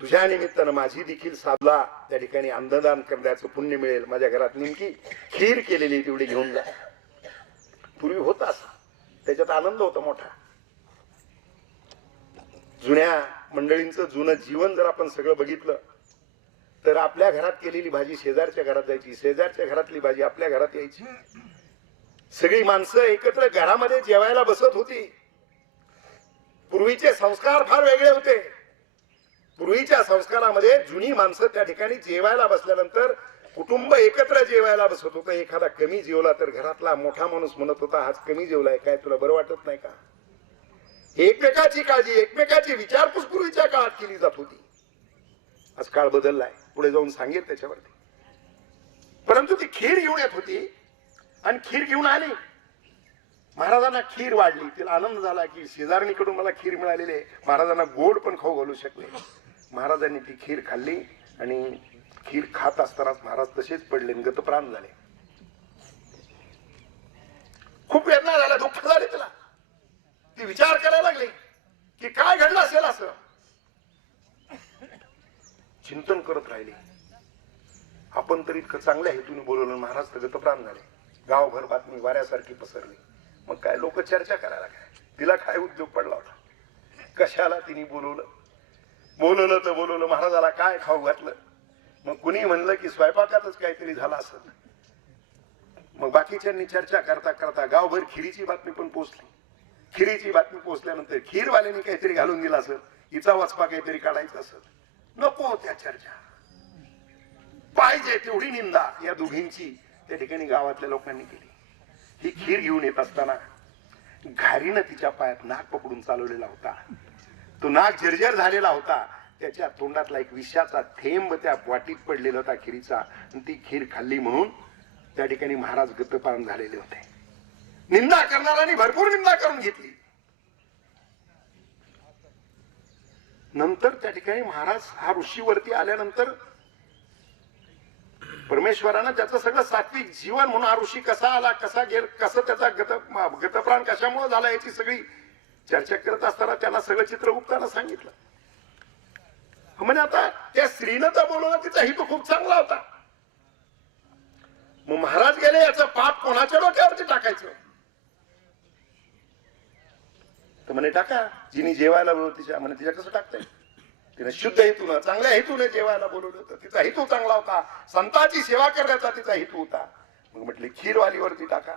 तुझ्या निमित्तानं माझी देखील साधूला त्या ठिकाणी अन्नदान करण्याचं पुण्य मिळेल, माझ्या घरात नेमकी खीर केलेली तेवढी घेऊन जा. पूर्वी होता असा, त्याच्यात आनंद होता मोठा. जुन्या मंडळींचं जुनं जीवन जर आपण सगळं बघितलं तर आपल्या घरात केलेली भाजी शेजारच्या घरात जायची, शेजारच्या घरातली भाजी आपल्या घरात यायची. सगळी माणसं एकत्र घरामध्ये जेवायला बसत होती. पूर्वीचे संस्कार फार वेगळे होते. पूर्वीच्या संस्कारामध्ये जुनी माणसं त्या ठिकाणी जेवायला बसल्यानंतर कुटुंब एकत्र जेवायला बसत होतं. एखादा कमी जेवला तर घरातला मोठा माणूस म्हणत होता, आज कमी जेवलाय, काय तुला बरं वाटत नाही का? एकमेकाची काळजी, एकमेकाची विचारपूस पूर्वीच्या काळात केली जात होती. आज काळ बदललाय, पुढे जाऊन सांगेल त्याच्यावरती. परंतु ती खीर घेऊन येत होती आणि खीर घेऊन आली. महाराजांना खीर वाढली, तिला आनंद झाला की शेजारणीकडून मला खीर मिळालेली आहे. महाराजांना गोड पण खाऊ घालू शकले. महाराजांनी ती खीर खाल्ली आणि खीर खात असतानाच महाराज तसेच पडले, गतप्राण झाले. खूप वेदना झाल्या, दुःख झाले तिला. ती विचार करायला लागली की काय घडलं असेल असं. चिंतन करत राहिली. आपण तरी इतकं चांगल्या हेतूने बोलवलं, महाराज तर गतप्राण झाले. गावभर बातमी वाऱ्यासारखी पसरली. मग काय लोक चर्चा करायला, काय तिला काय उद्योग पडला होता, कशाला तिने बोलवलं तर बोलवलं, महाराजाला काय खाऊ घातलं. मग कुणी म्हणलं की स्वयंपाकातच काहीतरी झालं असत. मग बाकीच्यांनी चर्चा करता करता गावभर खिरीची बातमी पण पोहोचली. खिरीची बातमी पोहोचल्यानंतर खीरवाल्याने काहीतरी घालून दिला असेल, हिचा वचपा काहीतरी काढायचा असेल. नको त्या चर्चा, पाहिजे तेवढी निंदा या दोघींची त्या ठिकाणी गावातल्या लोकांनी केली. ही खीर घेऊन येत असताना घारीनं तिच्या पायात नाक पकडून चालवलेला होता. तो नाक जर्जर झालेला होता. त्याच्या तोंडातला एक विषाचा थेंब त्या वाटीत पडलेला होता खिरीचा, आणि ती खीर खाल्ली म्हणून त्या ठिकाणी महाराज गतप्राण झालेले होते. निंदा करणाऱ्यांनी भरपूर निंदा करून घेतली. नंतर त्या ठिकाणी महाराज हा ऋषीवरती आल्यानंतर परमेश्वरानं त्याचं सगळं सात्विक जीवन म्हणून हा ऋषी कसा आला, कसा गेला, कसं त्याचा गतप्राण कशामुळे झाला याची सगळी चर्चा करत असताना त्यांना सगळं चित्रगुप्तानं सांगितलं. म्हणजे आता त्या स्त्रीनं तर बोलवलं, तिचा हेतू खूप चांगला होता. मग महाराज गेले, याचं पाप कोणाच्या डोक्यावरती टाकायचं? तर म्हणे टाका, जिने जेवायला बोलवलं तिच्या, म्हणे तिच्या कसं टाकताय? तिने शुद्ध हेतून, चांगल्या हेतूने जेवायला बोलवलं होतं, तिचा हेतू चांगला होता, संतांची सेवा करण्याचा तिचा हेतू होता. मग म्हटले खीरवालीवरती टाका.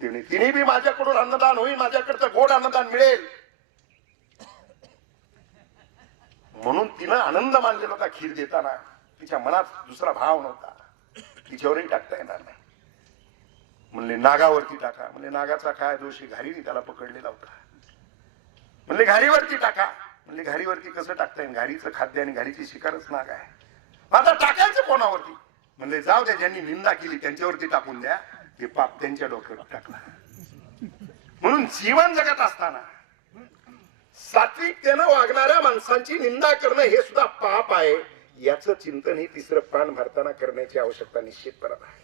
तिने बी माझ्याकडून अन्नदान होईल, माझ्याकडचं गोड अन्नदान मिळेल म्हणून तिनं आनंद मानलेला होता. खीर देताना तिच्या मनात दुसरा भाव नव्हता. तिच्यावरही टाकता येणार नाही. म्हणले नागावरती टाका. म्हणले नागाचा काय दोषी, घारीने त्याला पकडलेला होता. म्हणले घारीवरती टाका. म्हणले घारीवरती कसं टाकता येईल, घारीचं खाद्य आणि घारीची शिकारच नाग आहे. आता टाकायचं कोणावरती? म्हणले जाऊ द्या, ज्यांनी निंदा केली त्यांच्यावरती टाकून द्या, हे पाप त्यांच्या डोक्यावर टाकला. म्हणून जीवन जगत असताना सात्विकतेनं वागणाऱ्या माणसांची निंदा करणं हे सुद्धा पाप आहे. याचं चिंतन ही तिसरं प्राण भरताना करण्याची आवश्यकता निश्चित करत आहे.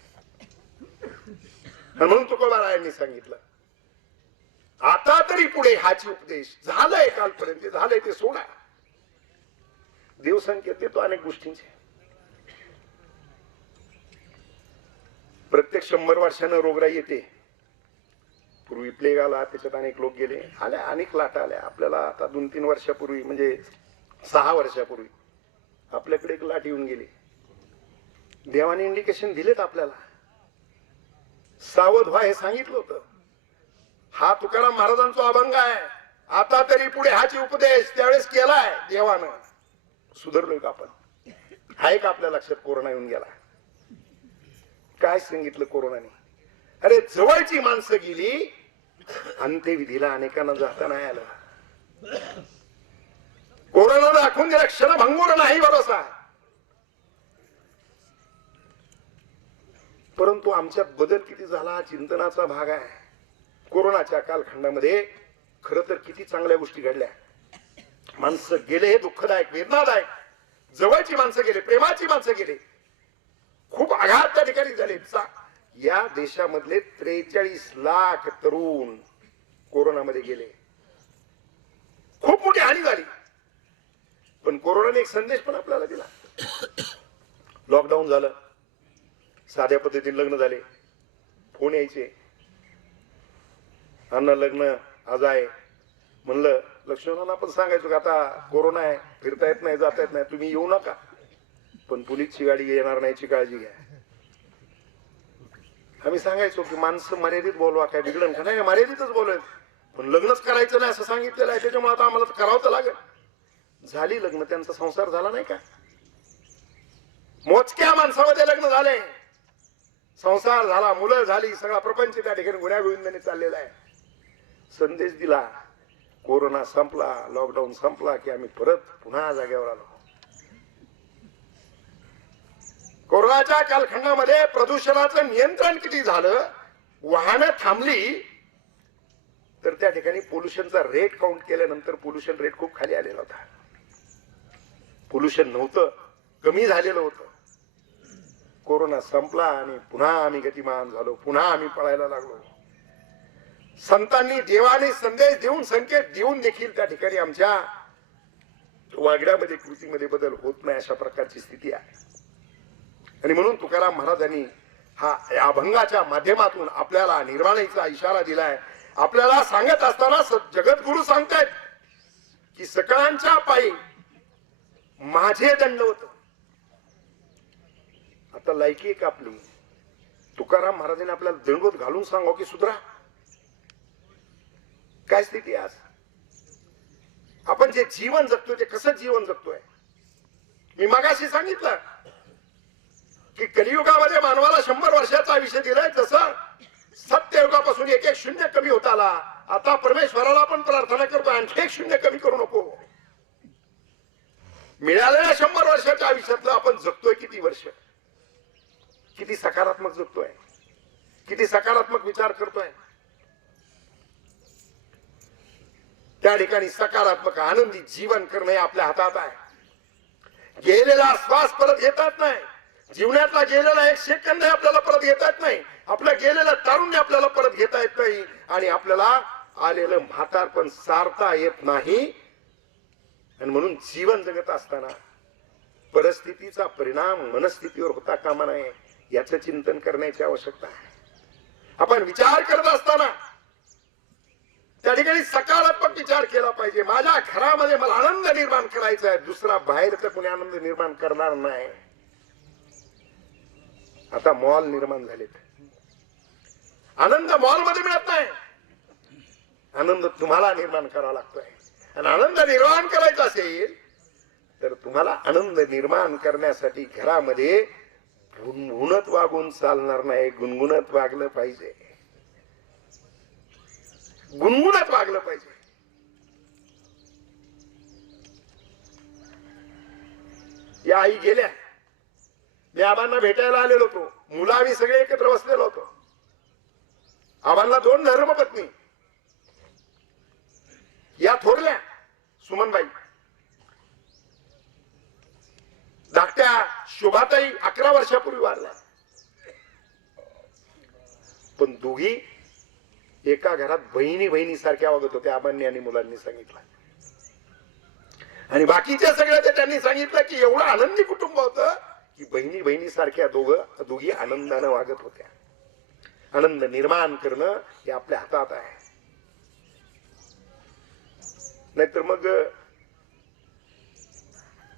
म्हणून तुकोबारायांनी सांगितलं, आता तरी पुढे हाची उपदेश झालंय, कालपर्यंत झालंय ते सोडा. देव संकेत देतो अनेक गोष्टींचे. प्रत्येक 100 वर्षानं रोगराई येते. पूर्वी प्लेग आला, त्याच्यात अनेक लोक गेले, आल्या अनेक लाटा आल्या. आपल्याला आता 2-3 वर्षापूर्वी, म्हणजे 6 वर्षापूर्वी आपल्याकडे एक लाट येऊन गेली. देवाने इंडिकेशन दिलेत आपल्याला, सावध व्हा हे सांगितलं होतं. हा तुकाराम महाराजांचा अभंग आहे. आता तरी पुढे हाची उपदेश त्यावेळेस केलाय देवानं. सुधारलोय का आपण? आहे का आपल्या लक्षात? कोरोना येऊन गेला, काय सांगितलं कोरोनाने? अरे जवळची माणसं गेली, अंत्यविधीला अनेकांना जाता नाही आलं. कोरोना दाखवून दिला, क्षणभंगूर नाही भरोसा. परंतु आमच्यात बदल किती झाला हा चिंतनाचा भाग आहे. कोरोनाच्या कालखंडामध्ये खरं तर किती चांगल्या गोष्टी घडल्या. माणसं गेले हे दुःखदायक, वेदनादायक. जवळची माणसं गेले, प्रेमाची माणसं गेले. खूप आघात त्या ठिकाणी झाले. या देशामधले 43 लाख तरुण कोरोनामध्ये गेले. खूप मोठी हानी झाली. पण कोरोनाने एक संदेश पण आपल्याला दिला. लॉकडाऊन झालं, साध्या पद्धतीने लग्न झाले, फोन यायचे, अण्णा लग्न आज आहे, म्हणलं लक्ष्मणांना पण सांगायचो की आता कोरोना आहे, फिरता येत नाही, जाता येत नाही, तुम्ही येऊ नका, पण पोलीसची गाडी येणार नाहीची काळजी घ्या. आम्ही सांगायचो की माणसं मर्यादित बोलवा, काय बिघडण का नाही, मर्यादितच बोलायचं, पण लग्नच करायचं नाही असं सांगितलेलं आहे, त्याच्यामुळे आता आम्हाला करावं तर लागेल. झाली लग्न, त्यांचा संसार झाला नाही का? मोजक्या माणसामध्ये लग्न झाले, संसार झाला, मुलं झाली, सगळा प्रपंच त्या ठिकाणी गुण्यागोविंदाने चाललेला आहे. संदेश दिला, कोरोना संपला, लॉकडाऊन संपला की आम्ही परत पुन्हा जागेवर आलो. कोरोनाच्या कालखंडामध्ये प्रदूषणाचं नियंत्रण किती झालं, वाहनं थांबली, तर त्या ठिकाणी पोल्युशनचा रेट काउंट केल्यानंतर पोल्युशन रेट खूप खाली आलेला होता. पोल्युशन नव्हतं, कमी झालेलं होतं. कोरोना संपला आणि पुन्हा आम्ही गतिमान झालो, पुन्हा आम्ही पळायला लागलो. संतांनी देवाने संदेश देऊन, संकेत देऊन देखील त्या ठिकाणी आमच्या वागण्यामध्ये, कृतीमध्ये बदल होत नाही, अशा प्रकारची स्थिती आहे. आणि म्हणून तुकाराम महाराजांनी या अभंगाच्या माध्यमातून आपल्याला निर्वाणीचा इशारा दिलाय. आपल्याला सांगत असताना जगद्गुरु सांगतायत की सकळांच्या पायी माझे दंडवत. आता लायकी एक आपली, तुकाराम महाराजांनी आपल्याला दंडवत घालून सांगावं की सुधरा. काय स्थिती आज? आपण जे जीवन जगतोय ते कसं जीवन जगतोय? मी मगाशी सांगितलं की कलियुगामध्ये मानवाला 100 वर्षाचं आयुष्य दिलंय, जसं सत्ययुगापासून एक एक शून्य कमी होत आला. आता परमेश्वराला पण प्रार्थना करतो, आणखी एक शून्य कमी करू नको. मिळालेल्या 100 वर्षाच्या आयुष्यातलं आपण जगतोय किती वर्ष? किती सकारात्मक जगतोय? किती सकारात्मक विचार करतोय? त्या ठिकाणी सकारात्मक आनंदी जीवन करणे आपल्या हातात आहे. गेलेला श्वास परत येतात नाही, जीवनातला गेलेला एक सेकंद आपल्याला परत घेता येत नाही, आपलं गेलेलं तारुण्य आपल्याला परत घेता येत नाही, आणि आपल्याला आलेलं म्हातारपण सारता येत नाही. आणि म्हणून जीवन जगत असताना परिस्थितीचा परिणाम मनस्थितीवर होता कामा नये, याचं चिंतन करण्याची आवश्यकता आहे. आपण विचार करत असताना त्या ठिकाणी सकारात्मक विचार केला पाहिजे. माझ्या घरामध्ये मला आनंद निर्माण करायचा आहे, दुसरा बाहेर तर कोणी आनंद निर्माण करणार नाही. आता मॉल निर्माण झालेत, आनंद मॉल मध्ये मिळत नाही, आनंद तुम्हाला निर्माण करावा लागतोय. आणि आनंद निर्माण करायचा असेल तर तुम्हाला आनंद निर्माण करण्यासाठी घरामध्ये गुणगुणत वागून चालणार नाही, गुणगुणत वागलं पाहिजे, गुणगुणत वागलं पाहिजे. या आई गेल्या, मी आबांना भेटायला आलेलो होतो, मुलं आम्ही सगळे एकत्र बसलेलो होतो. आबांना 2 धर्मपत्नी, या थोरल्या सुमनबाई, धाकट्या शोभाताई 11 वर्षापूर्वी वारल्या. पण दोघी एका घरात बहिणी बहिणी सारख्या वागत होत्या, आबांनी आणि मुलांनी सांगितलं. आणि बाकीच्या सगळ्या त्यांनी सांगितलं की एवढं आनंदी कुटुंब होतं की बहिणी बहिणी सारख्या दोघी आनंदानं वागत होत्या. आनंद निर्माण करणं हे आपल्या हातात आहे. नाहीतर मग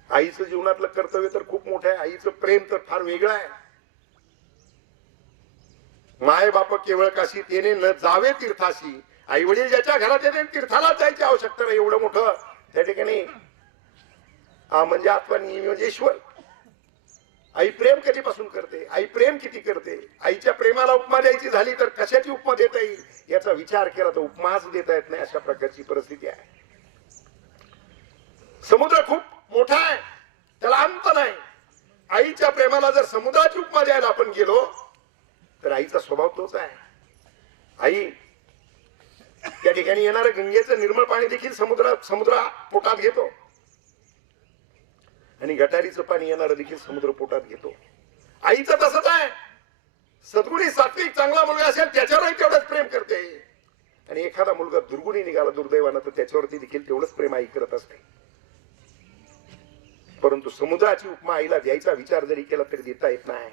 आईचं जीवनातलं कर्तव्य तर खूप मोठं आहे, आईचं प्रेम तर फार वेगळं आहे. माय बाप केवळ काशी तेने न जावे तीर्थाशी, आई वडील ज्याच्या घरात येते तीर्थाला जायची आवश्यकता नाही. एवढं मोठं त्या ठिकाणी म्हणजे आत्मा म्हणजे ईश्वर. आई प्रेम कधीपासून करते, आई प्रेम किती करते. आईच्या प्रेमाला उपमा द्यायची झाली तर कशाची उपमा देता येईल याचा विचार केला तर उपमाच देता येत नाही, अशा प्रकारची परिस्थिती आहे. समुद्र खूप मोठा आहे, त्याला अंत नाही. आईच्या प्रेमाला जर समुद्राची उपमा द्यायला आपण गेलो तर आईचा स्वभाव तोच आहे. आई त्या ठिकाणी येणारं गंगेचं निर्मळ पाणी देखील समुद्र पोटात घेतो, आणि गटारीचं पाणी येणारं देखील समुद्र पोटात घेतो. आईचं तसंच आहे. सद्गुणी सात्विक चांगला मुलगा असेल त्याच्यावरही तेवढंच प्रेम करते, आणि एखादा मुलगा दुर्गुणी निघाला दुर्दैवानं तर त्याच्यावरती देखील तेवढंच प्रेम आई करत असते. परंतु समुद्राची उपमा आईला द्यायचा विचार जरी केला तरी देता येत नाही.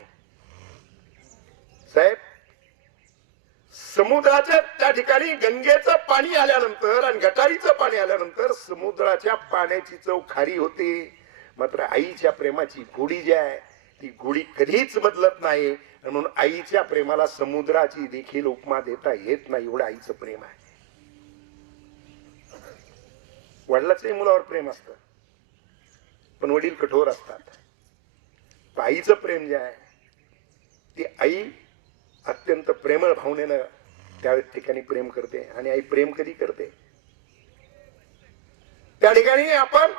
साहेब, समुद्राच्या त्या ठिकाणी गंगेचं पाणी आल्यानंतर आणि गटारीचं पाणी आल्यानंतर समुद्राच्या पाण्याची चव खारी होते, मात्र आईच्या प्रेमाची गोडी जी आहे ती गोडी कधीच बदलत नाही. म्हणून आईच्या प्रेमाला समुद्राची देखील उपमा देता येत नाही, एवढं आईचं प्रेम आहे. वडिलाचंही मुलावर प्रेम असतं, पण वडील कठोर असतात. आईचं प्रेम जे आहे ती आई अत्यंत प्रेमळ भावनेनं त्या ठिकाणी प्रेम करते. आणि आई प्रेम कधी करते, त्या ठिकाणी आपण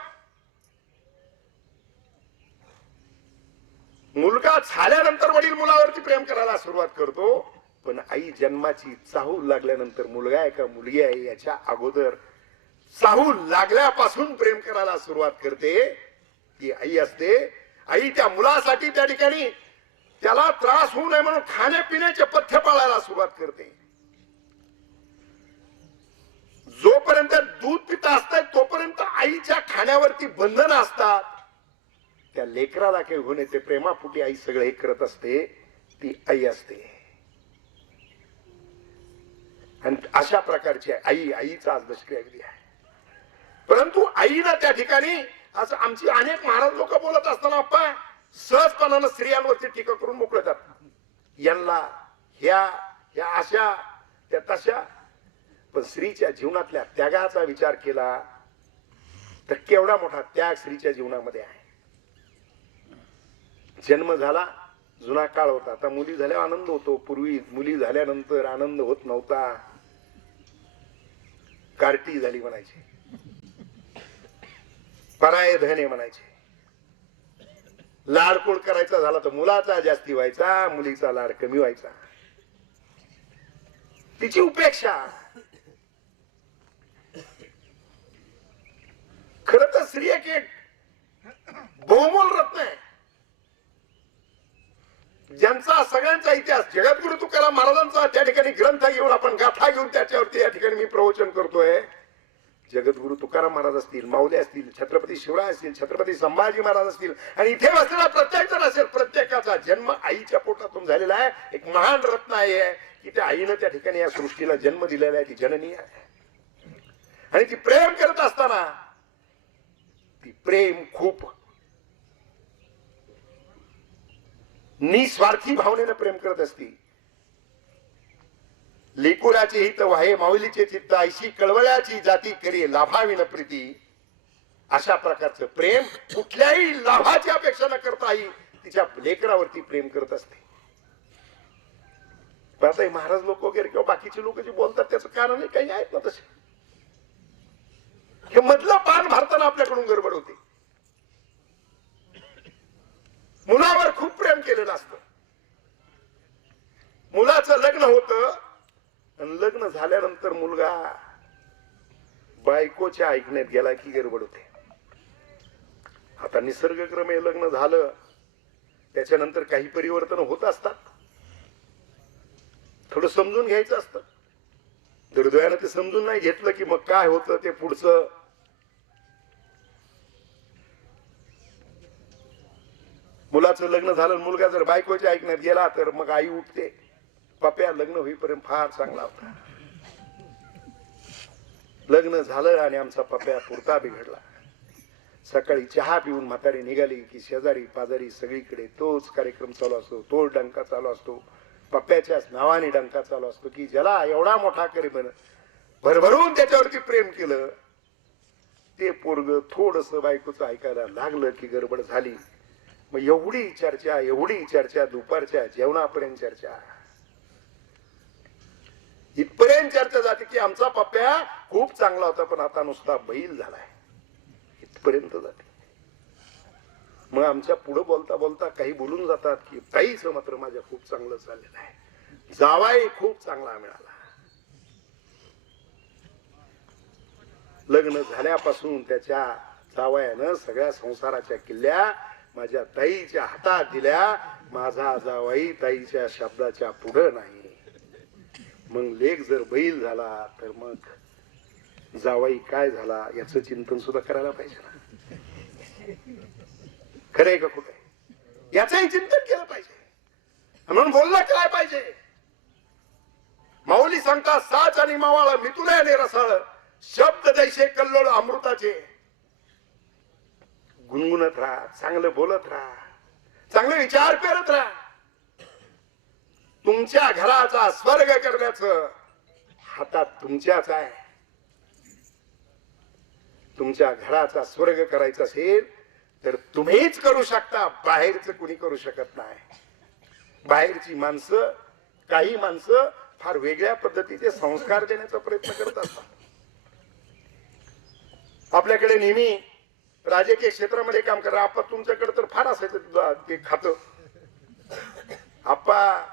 मुलगा झाल्यानंतर वडील मुलावरती प्रेम करायला सुरुवात करतो, पण आई जन्माची चाहूल लागल्यानंतर मुलगा आहे का मुलगी आहे याच्या अगोदर चाहूल लागल्यापासून प्रेम करायला सुरुवात करते, ती आई असते. आई त्या मुलासाठी त्या ठिकाणी त्याला त्रास होऊ नये म्हणून खाण्यापिण्याचे पथ्य पाळायला सुरुवात करते. जोपर्यंत दूध पिता असतात तोपर्यंत आईच्या खाण्यावरती बंधन असतात. त्या लेकराला काही होणे ते प्रेमापुटी आई सगळं हे करत असते, ती आई असते. आणि अशा प्रकारची आई, आईचा आज दशक्रिया आहे. परंतु आईनं त्या ठिकाणी असं आमची अनेक महाराज लोक बोलत असताना आपण सहजपणानं स्त्रियांवरती टीका करून मोकळतात. यांना ह्या अशा त्या तशा. पण स्त्रीच्या जीवनातल्या त्यागाचा विचार केला तर केवढा मोठा त्याग स्त्रीच्या जीवनामध्ये आहे. जन्म झाला, जुना काळ होता. आता मुली झाल्यावर आनंद होतो, पूर्वी मुली झाल्यानंतर आनंद होत नव्हता. कार्टी झाली म्हणायची, पराये धने म्हणायचे. लाडकोड करायचा झाला तर मुलाचा जास्ती व्हायचा, मुलीचा लाड कमी व्हायचा. तिची उपेक्षा. खर तर स्त्री एक बहुमोल रत्न आहे, ज्यांचा सगळ्यांचा इतिहास जगद्गुरु तुकाराम महाराजांचा त्या ठिकाणी ग्रंथ घेऊन आपण गाथा घेऊन त्याच्यावरती या ठिकाणी मी प्रवचन करतोय. जगद्गुरु तुकाराम महाराज असतील, माऊली असतील, छत्रपती शिवराय असतील, छत्रपती संभाजी महाराज असतील, आणि इथे बसलेला प्रत्येक जण असेल, प्रत्येकाचा जन्म आईच्या पोटातून झालेला आहे. एक महान रत्न आहे की त्या आईनं त्या ठिकाणी या सृष्टीला जन्म दिलेला आहे. ती जननी आहे. आणि ती प्रेम करत असताना ती प्रेम खूप निस्वार्थी भावनेनं प्रेम करत असती. लेकुराचे हित वाहे माऊलीचे चित्त, ऐशी कळवळ्याची जाती करी लाभाविन प्रीती. अशा प्रकारचं प्रेम कुठल्याही लाभाची अपेक्षा न करता आई तिच्या लेकरावरती प्रेम करत असते. पण आता महाराज लोक वगैरे किंवा बाकीचे लोक जे बोलतात त्याचं कारण काही आहेत ना तसे. हे मधलं पान भारतानं आपल्याकडून गडबड होते. मुलावर खूप प्रेम केलेलं असतं. मुलाचं लग्न होतं आणि लग्न झाल्यानंतर मुलगा बायकोच्या ऐकण्यात गेला की गडबड होते. आता निसर्गक्रमे लग्न झालं, त्याच्यानंतर काही परिवर्तन होत असतात. थोडं समजून घ्यायचं असतं. दुर्दैवानं ते समजून नाही घेतलं की मग काय होतं ते पुढचं. मुलाचं लग्न झालं, मुलगा जर बायकोच्या ऐकण्यात गेला तर मग आई उठते, पप्या लग्न होईपर्यंत फार चांगला होता. लग्न झालं आणि आमचा पप्या पुरता बिघडला. सकाळी चहा पिऊन म्हातारी निघाली की शेजारी पाजारी सगळीकडे तोच कार्यक्रम चालू असतो, तोच डंका चालू असतो. पप्प्याच्याच नावाने डंका चालू असतो की ज्याला एवढा मोठा करीबन भरभरून त्याच्यावरती प्रेम केलं ते पोरग थोडस बायकोचं ऐकायला लागलं की गडबड झाली. मग एवढी चर्चा दुपारच्या जेवणापर्यंत चर्चा, इथपर्यंत चर्चा जाते की आमचा पप्प्या खूप चांगला होता पण आता नुसता बैल झालाय, इथपर्यंत जाते. मग आमच्या पुढे बोलता बोलता काही बोलून जातात की ताईच मात्र माझ्या खूप चांगलं चाललेलं आहे, जावाई खूप चांगला मिळाला. लग्न झाल्यापासून त्याच्या जावयानं सगळ्या संसाराच्या किल्ल्या माझ्या ताईच्या हातात दिल्या. माझा जावाई ताईच्या शब्दाच्या पुढे नाही. मग लेक जर बैल झाला तर मग जावाई काय झाला याचं चिंतन सुद्धा करायला पाहिजे ना. खरंय का कुठे याचंही चिंतन केलं पाहिजे. म्हणून बोलला काय पाहिजे. माऊली सांगता साच आणि मावाळ मिथुने रसाळ शब्द जैसे कल्लोळ अमृताचे. गुणगुणत राहा, चांगलं बोलत राहा, चांगले विचार करत राहा. तुमच्या घराचा स्वर्ग करण्याचं हातात तुमच्याच आहे. तुमच्या घराचा स्वर्ग करायचा असेल तर तुम्हीच करू शकता, बाहेरचं कुणी करू शकत नाही. बाहेरची माणसं, काही माणसं फार वेगळ्या पद्धतीचे संस्कार देण्याचा प्रयत्न करत असतात. आपल्याकडे नेहमी राजकीय क्षेत्रामध्ये काम करा. आप्पा तुमच्याकडे तर फार असायचं ते खातं. आप्पा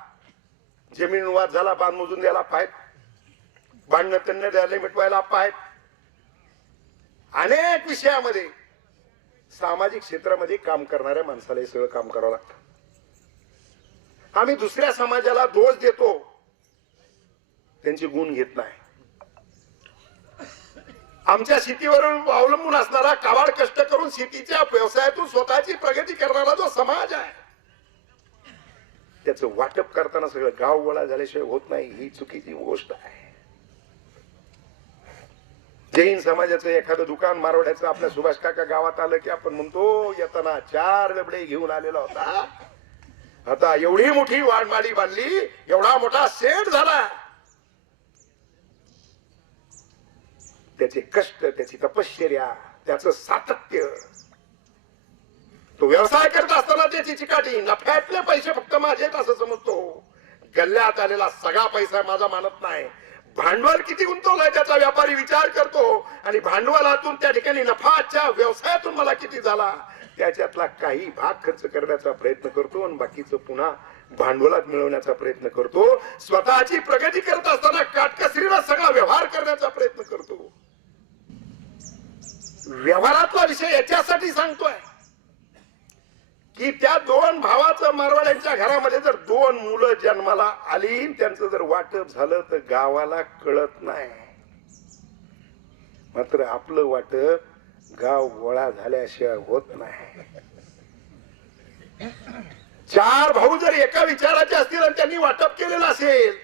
जमीन वाद झाला, बांध मोजून द्यायला पाहिजे, भांडणं त्यांना द्यायला मिटवायला पाहिजे. अनेक विषयामध्ये सामाजिक क्षेत्रामध्ये काम करणाऱ्या माणसाला हे सगळं काम करावं लागतं. आम्ही दुसऱ्या समाजाला दोष देतो, त्यांचे गुण घेत नाही. आमच्या शेतीवरून अवलंबून असणारा काबाड कष्ट करून शेतीच्या व्यवसायातून स्वतःची प्रगती करणारा जो समाज आहे, त्याचं वाटप करताना सगळं गाव गोळा झाल्याशिवाय होत नाही. ही चुकीची गोष्ट आहे. जैन समाजाचं एखादं दुकान मारवाड्याचं आपल्या सुभाष काका गावात आलं की आपण म्हणतो येताना 4 डबडे घेऊन आलेला होता, आता एवढी मोठी वाडमाडी बांधली, एवढा मोठा शेड झाला. त्याचे कष्ट, त्याची तपश्चर्या, त्याचं सातत्य, तो व्यवसाय करत असताना त्याची चिकाटी, नफ्यातले पैसे फक्त माझेच असं समजतो. गल्ल्यात आलेला सगळा पैसा माझा मानत नाही. भांडवल किती गुंतवलंय त्याचा व्यापारी विचार करतो आणि भांडवलातून त्या ठिकाणी नफाच्या व्यवसायातून मला किती झाला त्याच्यातला काही भाग खर्च करण्याचा प्रयत्न करतो आणि बाकीचं पुन्हा भांडवलात मिळवण्याचा प्रयत्न करतो. स्वतःची प्रगती करत असताना काटकसरीला सगळा व्यवहार करण्याचा प्रयत्न करतो. व्यवहारातला विषय याच्यासाठी सांगतोय की त्या 2 भावाचं मारवाड्यांच्या घरामध्ये जर 2 मुलं जन्माला आली, त्यांचं जर वाटप झालं तर गावाला कळत नाही. मात्र आपलं वाटप गाव गोळा झाल्याशिवाय होत नाही. 4 भाऊ जर एका विचाराचे असतील आणि त्यांनी वाटप केलेलं असेल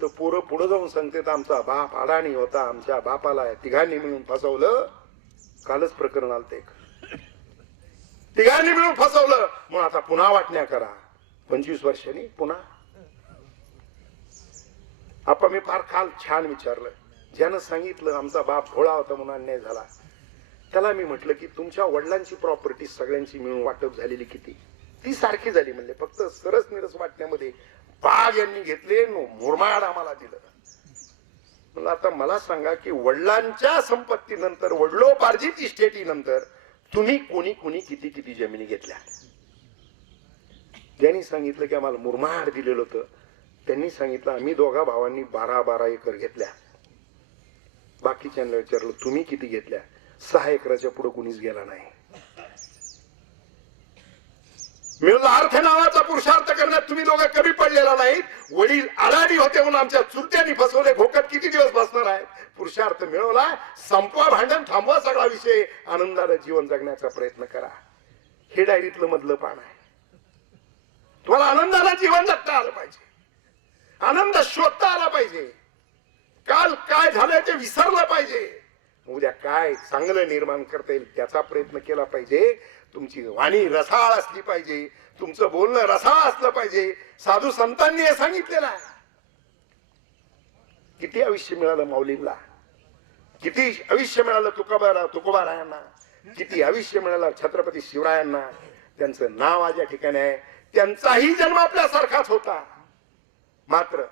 तर पोरं पुढे जाऊन सांगतात आमचा बाप अडाणी होता, आमच्या बापाला तिघांनी मिळून फसवलं. कालच प्रकरण आलं ते, तिघांनी मिळून फसवलं म्हणून आता पुन्हा वाटण्या करा. 25 वर्षांनी पुन्हा. आपण मी फार काल छान विचारलं, ज्यानं सांगितलं आमचा बाप भोळा होता म्हणून अन्याय झाला, त्याला मी म्हटलं की तुमच्या वडिलांची प्रॉपर्टी सगळ्यांची मिळून वाटप झालेली किती? ती सारखी झाली म्हणले. फक्त सरस निरस वाटण्यामध्ये बाग यांनी घेतले, मुरमाड आम्हाला दिलं. म्हणलं आता मला सांगा की वडिलांच्या संपत्तीनंतर, वडिलोपार्जित इस्टेटी नंतर तुम्ही कोणी कोणी किती किती जमिनी घेतल्या? ज्यांनी सांगितलं की आम्हाला मुरमाड दिलेलं होतं त्यांनी सांगितलं आम्ही 2 भावांनी 12 एकर घेतल्या. बाकीच्यांना विचारलं तुम्ही किती घेतल्या? 6 एकराच्या पुढे कुणीच गेला नाही. मिळून अर्थ नावाचा पुरुषार्थ करण्यात तुम्ही दोघं कमी पडलेला नाहीत. वडील अडाणी होते म्हणून आमच्या चुलत्यांनी फसवले, भोकत किती दिवस बसणार आहे? पुरुषार्थ मिळवला, संपवा भांडण, थांबवा सगळा विषय, आनंदाने जीवन जगण्याचा प्रयत्न करा. हे डायरीतलं मधलं पान आहे. तुम्हाला आनंदाने जीवन जगता आलं पाहिजे, आनंद शोधता आला पाहिजे. काल काय झालंय ते विसरलं पाहिजे. उद्या काय चांगलं निर्माण करता येईल त्याचा प्रयत्न केला पाहिजे. तुमची वाणी रसाळ असली पाहिजे, तुमचं बोलणं रसाळ असलं पाहिजे. साधू संतांनी हे सांगितलेलं आहे. किती आयुष्य मिळालं माऊलींना, किती आयुष्य मिळालं तुकोबारायांना, किती आयुष्य मिळालं छत्रपती शिवरायांना. त्यांचं नाव आज या ठिकाणी आहे. त्यांचाही जन्म आपल्यासारखाच होता, मात्र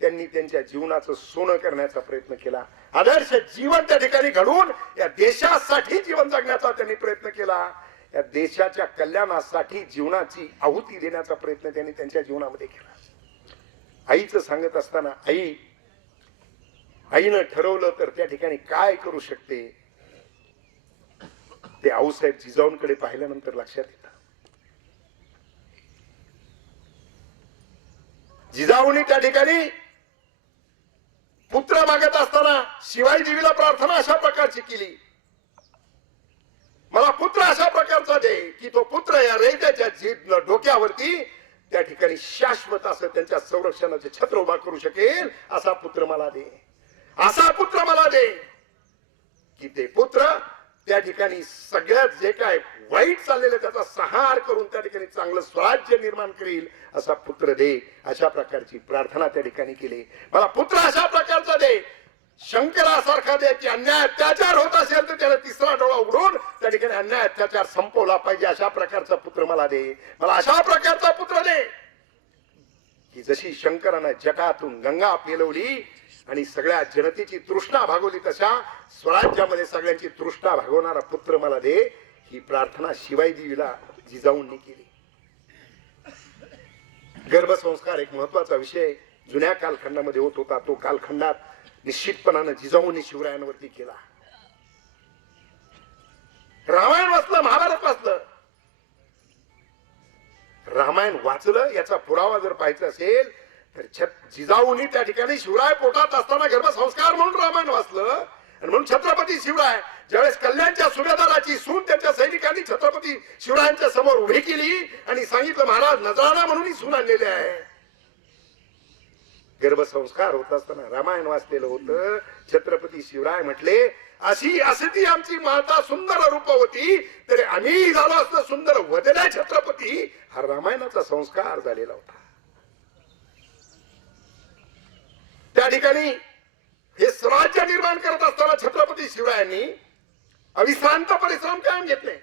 त्यांनी त्यांच्या जीवनाचं सोनं करण्याचा प्रयत्न केला. आदर्श जीवन त्या ठिकाणी घडवून या देशासाठी जीवन जगण्याचा त्यांनी प्रयत्न केला. या देशाच्या कल्याणासाठी जीवनाची आहुती देण्याचा प्रयत्न त्यांनी त्यांच्या जीवनामध्ये केला. आईचं सांगत असताना आईनं ठरवलं तर त्या ठिकाणी काय करू शकते ते आऊसाहेब जिजाऊंकडे पाहिल्यानंतर लक्षात येतं. जिजाऊंनी त्या ठिकाणी पुत्र मागत असताना शिवाई देवीला प्रार्थना अशा प्रकारची केली, मला पुत्र अशा प्रकारचा दे की तो पुत्र या रयतेच्या डोक्यावरती त्या ठिकाणी शाश्वत असं त्यांच्या संरक्षणाचे छत्र उभा करू शकेल असा पुत्र मला दे, असा पुत्र मला दे की ते पुत्र त्या ठिकाणी सगळ्यात जे काय वाईट चाललेलं त्याचा संहार करून त्या ठिकाणी चांगलं स्वराज्य निर्माण करेल असा पुत्र दे. अशा प्रकारची प्रार्थना त्या ठिकाणी केली. मला पुत्र अशा प्रकारचा दे, शंकरासारखा दे की अन्याय अत्याचार होत असेल तर त्याला तिसरा डोळा उघडून त्या ठिकाणी अन्याय अत्याचार संपवला पाहिजे अशा प्रकारचा पुत्र मला दे. मला अशा प्रकारचा पुत्र दे की जशी शंकरानं जगातून गंगा पेलवली आणि सगळ्या जनतेची तृष्णा भागवली तशा स्वराज्यामध्ये सगळ्यांची तृष्णा भागवणारा पुत्र मला दे. ही प्रार्थना शिवाई देवीला जिजाऊंनी केली. गर्भसंस्कार एक महत्वाचा विषय जुन्या कालखंडामध्ये होत होता. तो कालखंडात निश्चितपणानं जिजाऊंनी शिवरायांवरती केला. रामायण वाचलं, महाभारत वाचलं, रामायण वाचलं याचा पुरावा जर पाहायचा असेल तर जिजाऊंनी त्या ठिकाणी शिवराय पोटात असताना गर्भसंस्कार म्हणून रामायण वाचलं. आणि म्हणून छत्रपती शिवराय ज्यावेळेस कल्याणच्या सुभेदाराची सून त्यांच्या सैनिकांनी छत्रपती शिवरायांच्या समोर उभी केली आणि सांगितलं महाराज नजराणा म्हणून ही सून आणलेली आहे. गर्भसंस्कार होत असताना रामायण वाचलेलं होतं. छत्रपती शिवराय म्हटले अशी असती आमची माता सुंदर रूपवती तरी आम्ही झालो असतो सुंदर वदल्या छत्रपती. हा रामायणाचा संस्कार झालेला होता. त्या ठिकाणी हे स्वराज्य निर्माण करत असताना छत्रपती शिवरायांनी अविश्रांत परिश्रम कायम घेतले.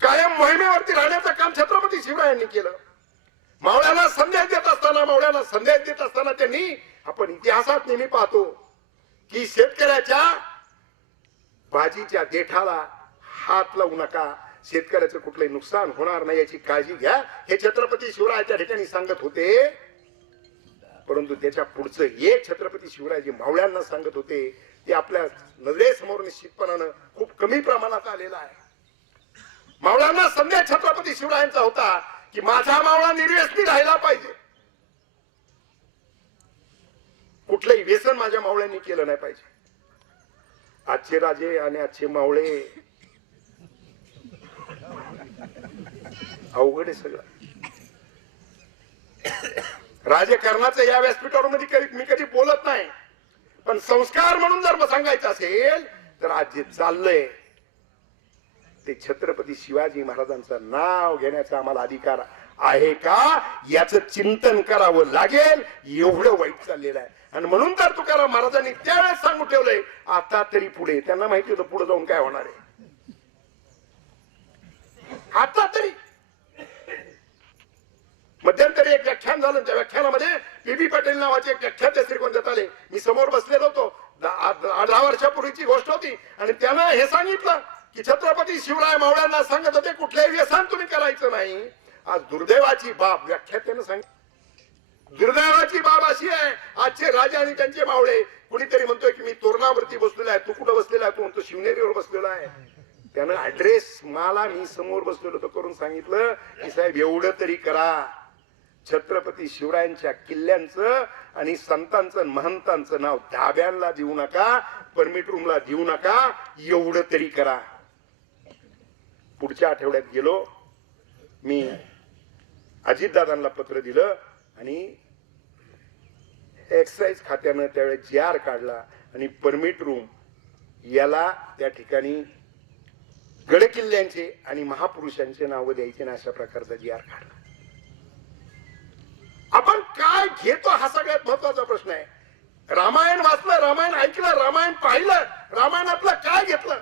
कायम मोहिमेवरती राहण्याचं काम छत्रपती शिवरायांनी केलं. मावळ्याला संदेश देत असताना त्यांनी, आपण इतिहासात नेहमी पाहतो की शेतकऱ्याच्या भाजीच्या देठाला हात लावू नका, शेतकऱ्याचं कुठलंही नुकसान होणार नाही याची काळजी घ्या, हे छत्रपती शिवराय त्या ठिकाणी सांगत होते. परंतु त्याच्या पुढचं एक छत्रपती शिवराय जे मावळ्यांना सांगत होते ते आपल्या नजरेसमोर निश्चितपणानं खूप कमी प्रमाणात आलेला आहे. मावळ्यांना संदेश छत्रपती शिवरायांचा होता की माझा मावळा निर्व्यसनी राहिला पाहिजे, कुठलंही व्यसन माझ्या मावळ्यांनी केलं नाही पाहिजे. आजचे राजे आणि आजचे मावळे अवघड आहे सगळं. राजकारणाचं या व्यासपीठावर मी कधी बोलत नाही, पण संस्कार म्हणून जर सांगायचं असेल तर आज जे चाललंय ते छत्रपती शिवाजी महाराजांचं नाव घेण्याचा आम्हाला अधिकार आहे का याचं चिंतन करावं लागेल. एवढं वाईट चाललेलं आहे. आणि म्हणून तर तुकाराम महाराजांनी त्यावेळेस सांगून ठेवलंय आता तरी पुढे. त्यांना माहिती होतं पुढे जाऊन काय होणार आहे. आता तरी मध्यंतरी एक व्याख्यान झालं. त्या व्याख्यानामध्ये पी पाटील नावाचे एक व्याख्याते श्रीकोंदात आले. मी समोर बसलेलो होतो. 10 वर्षापूर्वीची गोष्ट होती. आणि त्यानं हे सांगितलं की छत्रपती शिवराय मावळ्यांना सांगत होते कुठल्याही व्यसन तुम्ही करायचं नाही. आज दुर्दैवाची बाब व्याख्यात्यानं सांगितलं, दुर्दैवाची बाब अशी आहे आजचे राजे आणि त्यांचे मावळे. कुणीतरी म्हणतोय की मी तोरणावरती बसलेला आहे, तू कुठं बसलेला आहे, तू म्हणतो शिवनेरीवर बसलेला आहे. त्यानं ऍड्रेस मला मी समोर बसलेलो होतो करून सांगितलं की साहेब एवढं तरी करा, छत्रपती शिवरायांच्या किल्ल्यांचं आणि संतांचं महंतांचं नाव धाब्यांना देऊ नका, परमिट रूमला देऊ नका, एवढं तरी करा. पुढच्या आठवड्यात गेलो मी, अजितदादांना पत्र दिलं आणि एक्साईज खात्यानं त्यावेळेस GR काढला आणि परमिट रूम याला त्या ठिकाणी गड किल्ल्यांचे आणि महापुरुषांचे नाव द्यायचे ना अशा प्रकारचा GR काढला. आपण काय घेतो हा सगळ्यात महत्वाचा प्रश्न आहे. रामायण वाचलं, रामायण ऐकलं, रामायण पाहिलं, रामायणातलं काय घेतलं.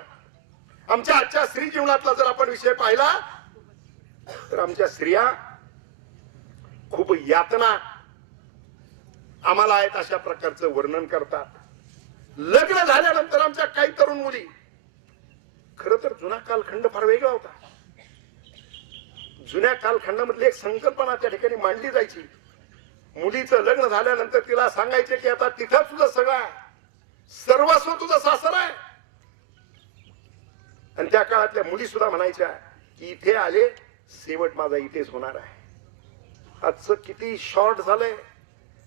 आमच्या आजच्या स्त्री जीवनातला जर आपण विषय पाहिला तर आमच्या स्त्रिया खूप यातना आम्हाला आहेत अशा प्रकारचं वर्णन करतात. लग्न झाल्यानंतर आमच्या काही तरुण मुली, खर तर जुना कालखंड फार वेगळा होता. जुन्या कालखंडामधली एक संकल्पना त्या ठिकाणी मांडली जायची. मुलीचं लग्न झाल्यानंतर तिला सांगायचे की आता तिथं तुझं सगळं आहे, सर्वस्व तुझं सासर आहे. आणि त्या काळातल्या मुली सुद्धा म्हणायच्या की इथे आले शेवट माझा इथेच होणार आहे. आजचं किती शॉर्ट झालंय.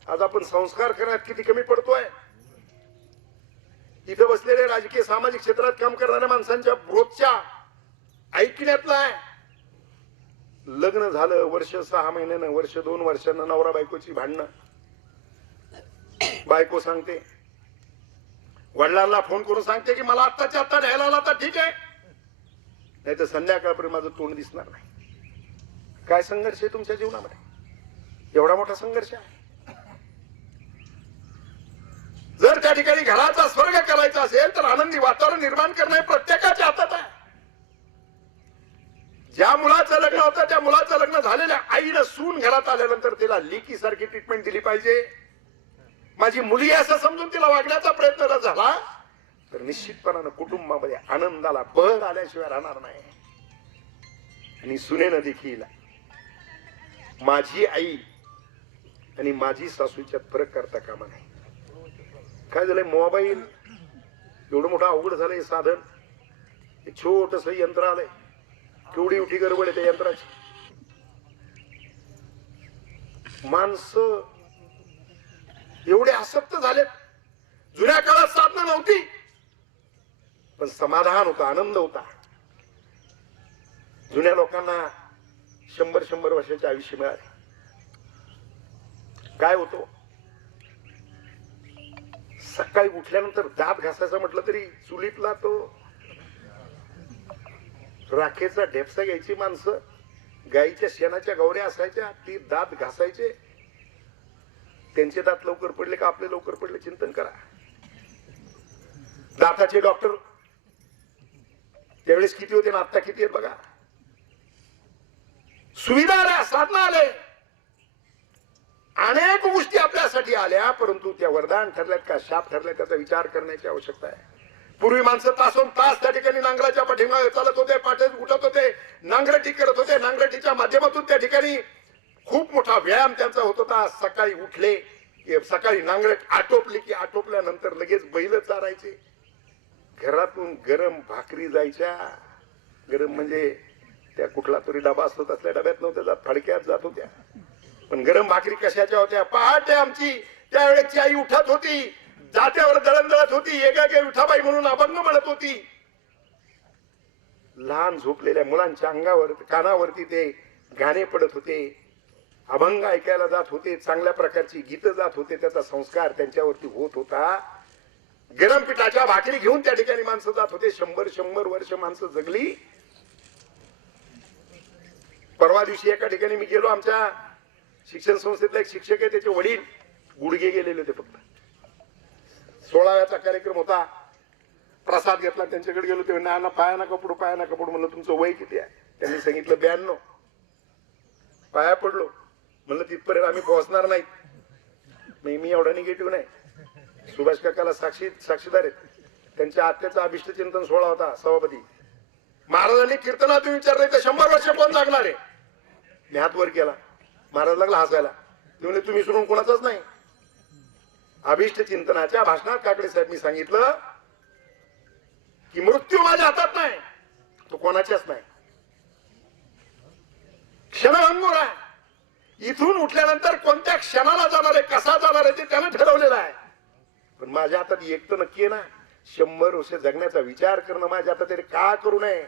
आज आपण संस्कार करण्यात किती कमी पडतोय. इथं बसलेले राजकीय सामाजिक क्षेत्रात काम करणाऱ्या माणसांच्या रोजच्या ऐकण्यातला आहे लग्न झालं वर्ष 6 महिन्यानं, वर्ष 2 वर्षानं नवरा बायकोची भांडणं. बायको सांगते, वडिलांना फोन करून सांगते की मला आत्ताच्या आत्ता न्यायला आला तर ठीक आहे, नाही तर संध्याकाळपर्यंत माझं तोंड दिसणार नाही. काय संघर्ष आहे तुमच्या जीवनामध्ये? एवढा मोठा संघर्ष आहे. जर त्या ठिकाणी घराचा स्वर्ग करायचा असेल तर आनंदी वातावरण निर्माण करणे प्रत्येकाच्या हातात आहे. ज्या मुलाचं लग्न होतं त्या मुलाचं लग्न झालेल्या आईनं सून घरात आल्यानंतर तिला लेकी सारखी ट्रीटमेंट दिली पाहिजे. माझी मुली असं समजून तिला वागण्याचा प्रयत्न जर झाला तर निश्चितपणानं कुटुंबामध्ये आनंदाला बहर आल्याशिवाय राहणार नाही. आणि सुनेनं देखील माझी आई आणि माझी सासूच्यात फरक करता कामा नाही. काय झालंय, मोबाईल एवढं मोठं अवघड झालंय साधन, छोटस यंत्र आलंय, केवढी उठी गडबड आहे त्या यंत्राची. माणसं एवढे आसक्त झालेत. जुन्या काळात साधनं नव्हती पण समाधान होता, आनंद होता. जुन्या लोकांना 100 वर्षाचे आयुष्य मिळाले. काय होतो, सकाळी उठल्यानंतर दात घासायचा म्हटलं तरी चुलीतला तो राखेचा ढेपसा घ्यायची माणसं, गाईच्या शेणाच्या गवऱ्या असायच्या, ती दात घासायचे. त्यांचे दात लवकर पडले का आपले लवकर पडले चिंतन करा. दाताचे डॉक्टर त्यावेळेस किती होते ना आता किती आहेत बघा. सुविधा आल्या, साधनं आले, अनेक गोष्टी आपल्यासाठी आल्या, परंतु त्या वरदान ठरल्यात का शाप ठरल्यात त्याचा विचार करण्याची आवश्यकता आहे. पूर्वी माणसं तासोन तास त्या ठिकाणी नांगराच्या पाठीमागे चालत होते, पाठीत उठत होते, नांगरटी करत होते. नांगरटीच्या माध्यमातून त्या ठिकाणी खूप मोठा व्यायाम त्यांचा होत होता. सकाळी उठले, सकाळी नांगरट आटोपली की आटोपल्यानंतर लगेच बैल चारायचे. घरातून गरम भाकरी जायच्या. गरम म्हणजे त्या कुठला तरी डबा असतो तसल्या डब्यात नव्हत्या जात, फडक्यात जात होत्या. पण गरम भाकरी कशाच्या होत्या? पहाटे आमची त्यावेळेची आई उठत होती, जात्यावर दळण दळत होती, एका विठाबाई म्हणून अभंग म्हणत होती. लहान झोपलेल्या मुलांच्या अंगावर कानावरती ते गाणे पडत होते, अभंग ऐकायला जात होते, चांगल्या प्रकारची गीतं जात होते, त्याचा संस्कार त्यांच्यावरती होत होता. गरम पिठाच्या भाकरी घेऊन त्या ठिकाणी माणसं जात होते. 100 वर्ष माणसं जगली. परवा दिवशी एका ठिकाणी मी गेलो, आमच्या शिक्षण संस्थेतला एक शिक्षक आहे, त्याचे वडील गुडघे गेलेले होते. फक्त 16व्याचा कार्यक्रम होता, प्रसाद घेतला, त्यांच्याकडे गेलो. ते ना पाया नका पडू, पाया नका पडू. म्हणलं तुमचं वय किती आहे? त्यांनी सांगितलं 92. पाया पडलो. म्हणलं तिथपर्यंत आम्ही पोहोचणार नाही. मी एवढा निगेटिव्ह नाही. सुभाष काकाला साक्षीदार आहेत. त्यांच्या आत्याचा अभिष्ट चिंतन सोहळा होता, सभापती महाराजांनी कीर्तनातून विचारले तर 100 वर्ष कोण जागणार आहे? मी हात वर केला. महाराज लागला हसायला. ते म्हणले तुम्ही सोडून कोणाचाच नाही. अभिष्ट चिंतनाच्या भाषणात काकडे साहेबांनी सांगितलं की मृत्यू माझ्या हातात नाही, तो कोणाच्याच नाही. क्षणभंगूर आहे. इथून उठल्यानंतर कोणत्या क्षणाला जाणार आहे, कसा जाणार आहे ते त्यानं ठरवलेलं आहे. पण माझ्या हातात एक तर नक्की आहे ना, 100 वर्ष जगण्याचा विचार करणं माझ्या हातात. तरी का करू नये?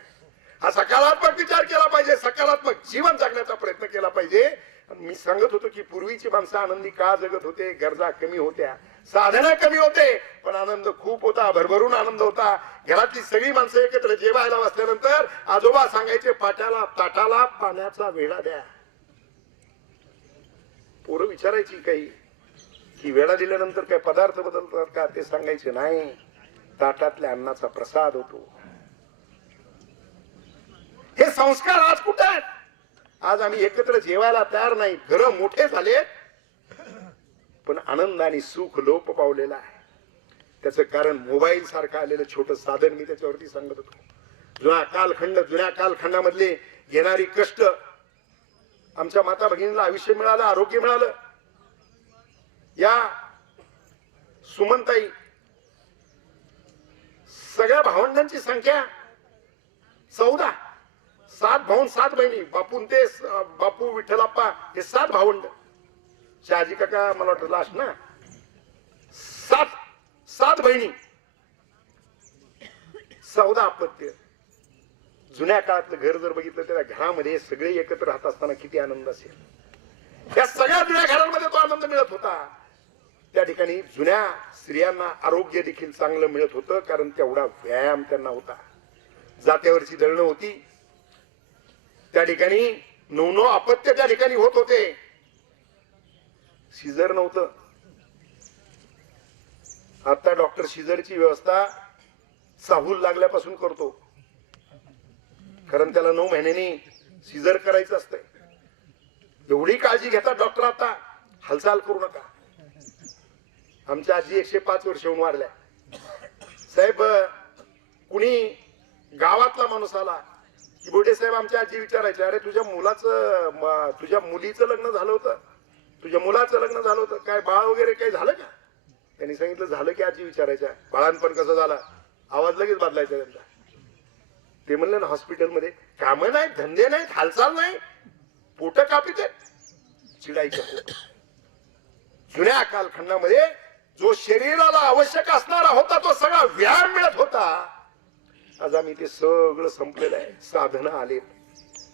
हा सकारात्मक विचार केला पाहिजे, सकारात्मक जीवन जगण्याचा प्रयत्न केला पाहिजे. मी सांगत होतो की पूर्वीची माणसं आनंदी का जगत होते? गरजा कमी होत्या, साधना कमी होते, पण आनंद खूप होता, भरभरून आनंद होता. घरातली सगळी माणसं एकत्र जेवायला बसल्यानंतर आजोबा सांगायचे पाट्याला ताटाला पाण्याचा वेळा द्या. पोरं विचारायची काही की वेळा दिल्यानंतर काय पदार्थ बदलतात का? ते सांगायचे नाही, ताटातल्या अन्नाचा प्रसाद होतो. हे संस्कार आज कुठे आहेत? आज आम्ही एकत्र जेवायला तयार नाही. घर मोठे झालेत पण आनंद आणि सुख लोप पावलेला आहे. त्याचं कारण मोबाईल सारखं आलेलं छोटं साधन. मी त्याच्यावरती सांगत होतो. जुन्या कालखंडामधले येणारी कष्ट, आमच्या माता भगिनीला आयुष्य मिळालं, आरोग्य मिळालं. या सुमनताई, सगळ्या भावंडांची संख्या 14, 7 भाऊ 7 बहिणी. बापू विठ्ठलाप्पा हे 7 भावंड. शहाजी काका मला वाटतं लास्ट ना. 7 बहिणी, 14 अपत्य. जुन्या काळातलं घर जर बघितलं त्या घरामध्ये सगळे एकत्र राहत असताना किती आनंद असेल। या सगळ्या जुन्या घरांमध्ये तो आनंद मिळत होता। त्या ठिकाणी जुन्या स्त्रियांना आरोग्य देखील चांगलं मिळत होतं, कारण तेवढा व्यायाम त्यांना होता। जात्यावरची दळणं होती, त्या ठिकाणी 9 अपत्य त्या ठिकाणी होत होते, शिजर नव्हतं। आता डॉक्टर शिजरची व्यवस्था चाहूल लागल्यापासून करतो, कारण त्याला 9 महिन्यांनी शिजर करायचं असतंय। एवढी काळजी घेतात डॉक्टर, आता हालचाल करू नका। आमच्या आजी 105 वर्षाहून वारल्या साहेब। कुणी गावातला माणूस आला की बोटे साहेब आमच्या आजी विचारायचे, अरे तुझ्या मुलीचं लग्न झालं होतं, तुझ्या मुलाचं लग्न झालं होतं, काय बाळ वगैरे काही झालं का? त्यांनी सांगितलं झालं की आजी विचारायच्या, बाळांपण कसं झालं, आवाज लगेच बदलायचा त्यांचा। ते म्हणले ना हॉस्पिटलमध्ये कामं नाहीत, धंदे नाहीत, हालचाल नाही, पोट कापित चिडायचं। जुन्या कालखंडामध्ये जो शरीराला आवश्यक असणारा होता तो सगळा व्यायाम मिळत होता। आज आम्ही ते सगळं संपलेलं आहे, साधनं आले,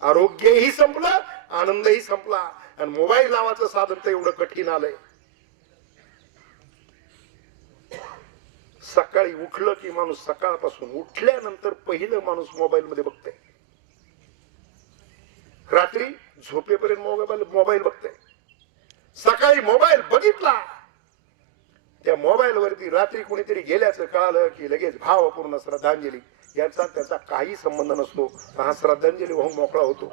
आरोग्यही संपलं, आनंदही संपला, आणि मोबाईल नावाचं साधन तर एवढं कठीण आलंय। सकाळी उठलं की माणूस सकाळपासून उठल्यानंतर पहिलं माणूस मोबाईल मध्ये बघतोय, रात्री झोपेपर्यंत मोबाईल बघतोय। सकाळी मोबाईल बघितला, त्या मोबाईल वरती रात्री कोणीतरी गेल्याचं कळालं की लगेच भावपूर्ण श्रद्धांजली, याचा त्याचा काही संबंध नसतो, हा श्रद्धांजली होऊन मोकळा होतो।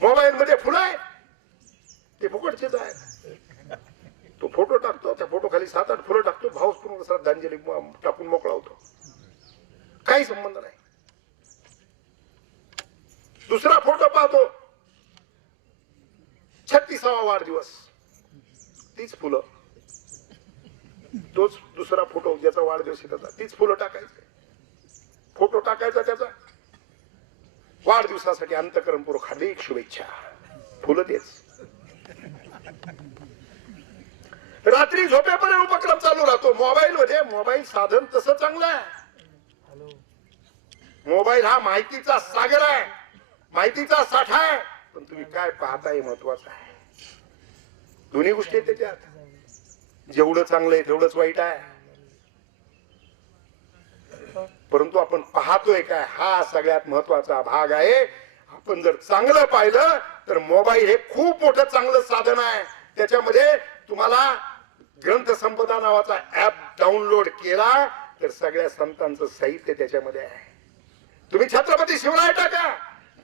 मोबाईल मध्ये फुलं आहे ते फुकटचेच आहेत, तो फोटो टाकतो, त्या फोटो खाली 7-8 फुलं टाकतो, भावपूर्ण श्रद्धांजली टाकून मोकळा होतो, काही संबंध नाही। दुसरा फोटो पाहतो, 36वा वाढदिवस, तीच फुलं, तोच दुसरा फोटो ज्याचा वाढदिवस येतात तीच फुलं टाकायचे, फोटो टाकायचा त्याचा, वाढदिवसासाठी अंतःकरणपूर्वक हार्दिक शुभेच्छा, फुलं तेच। रात्री झोपेपर्यंत उपक्रम चालू राहतो मोबाईल मध्ये। मोबाईल साधन तसं चांगलं आहे, मोबाईल हा माहितीचा सागर आहे, माहितीचा साठा आहे, पण तुम्ही काय पाहताय महत्वाचं आहे। दोन्ही गोष्टी आहेत त्याच्यात, जेवढं चांगलं आहे तेवढंच वाईट आहे, परंतु आपण पाहतोय काय, हा सगळ्यात महत्वाचा भाग आहे। आपण जर चांगलं पाहिलं तर मोबाईल हे खूप मोठं चांगलं साधन आहे। त्याच्यामध्ये तुम्हाला ग्रंथ संपदा नावाचा ऍप डाउनलोड केला तर सगळ्या संतांचं साहित्य त्याच्यामध्ये आहे। तुम्ही छत्रपती शिवराय टाका,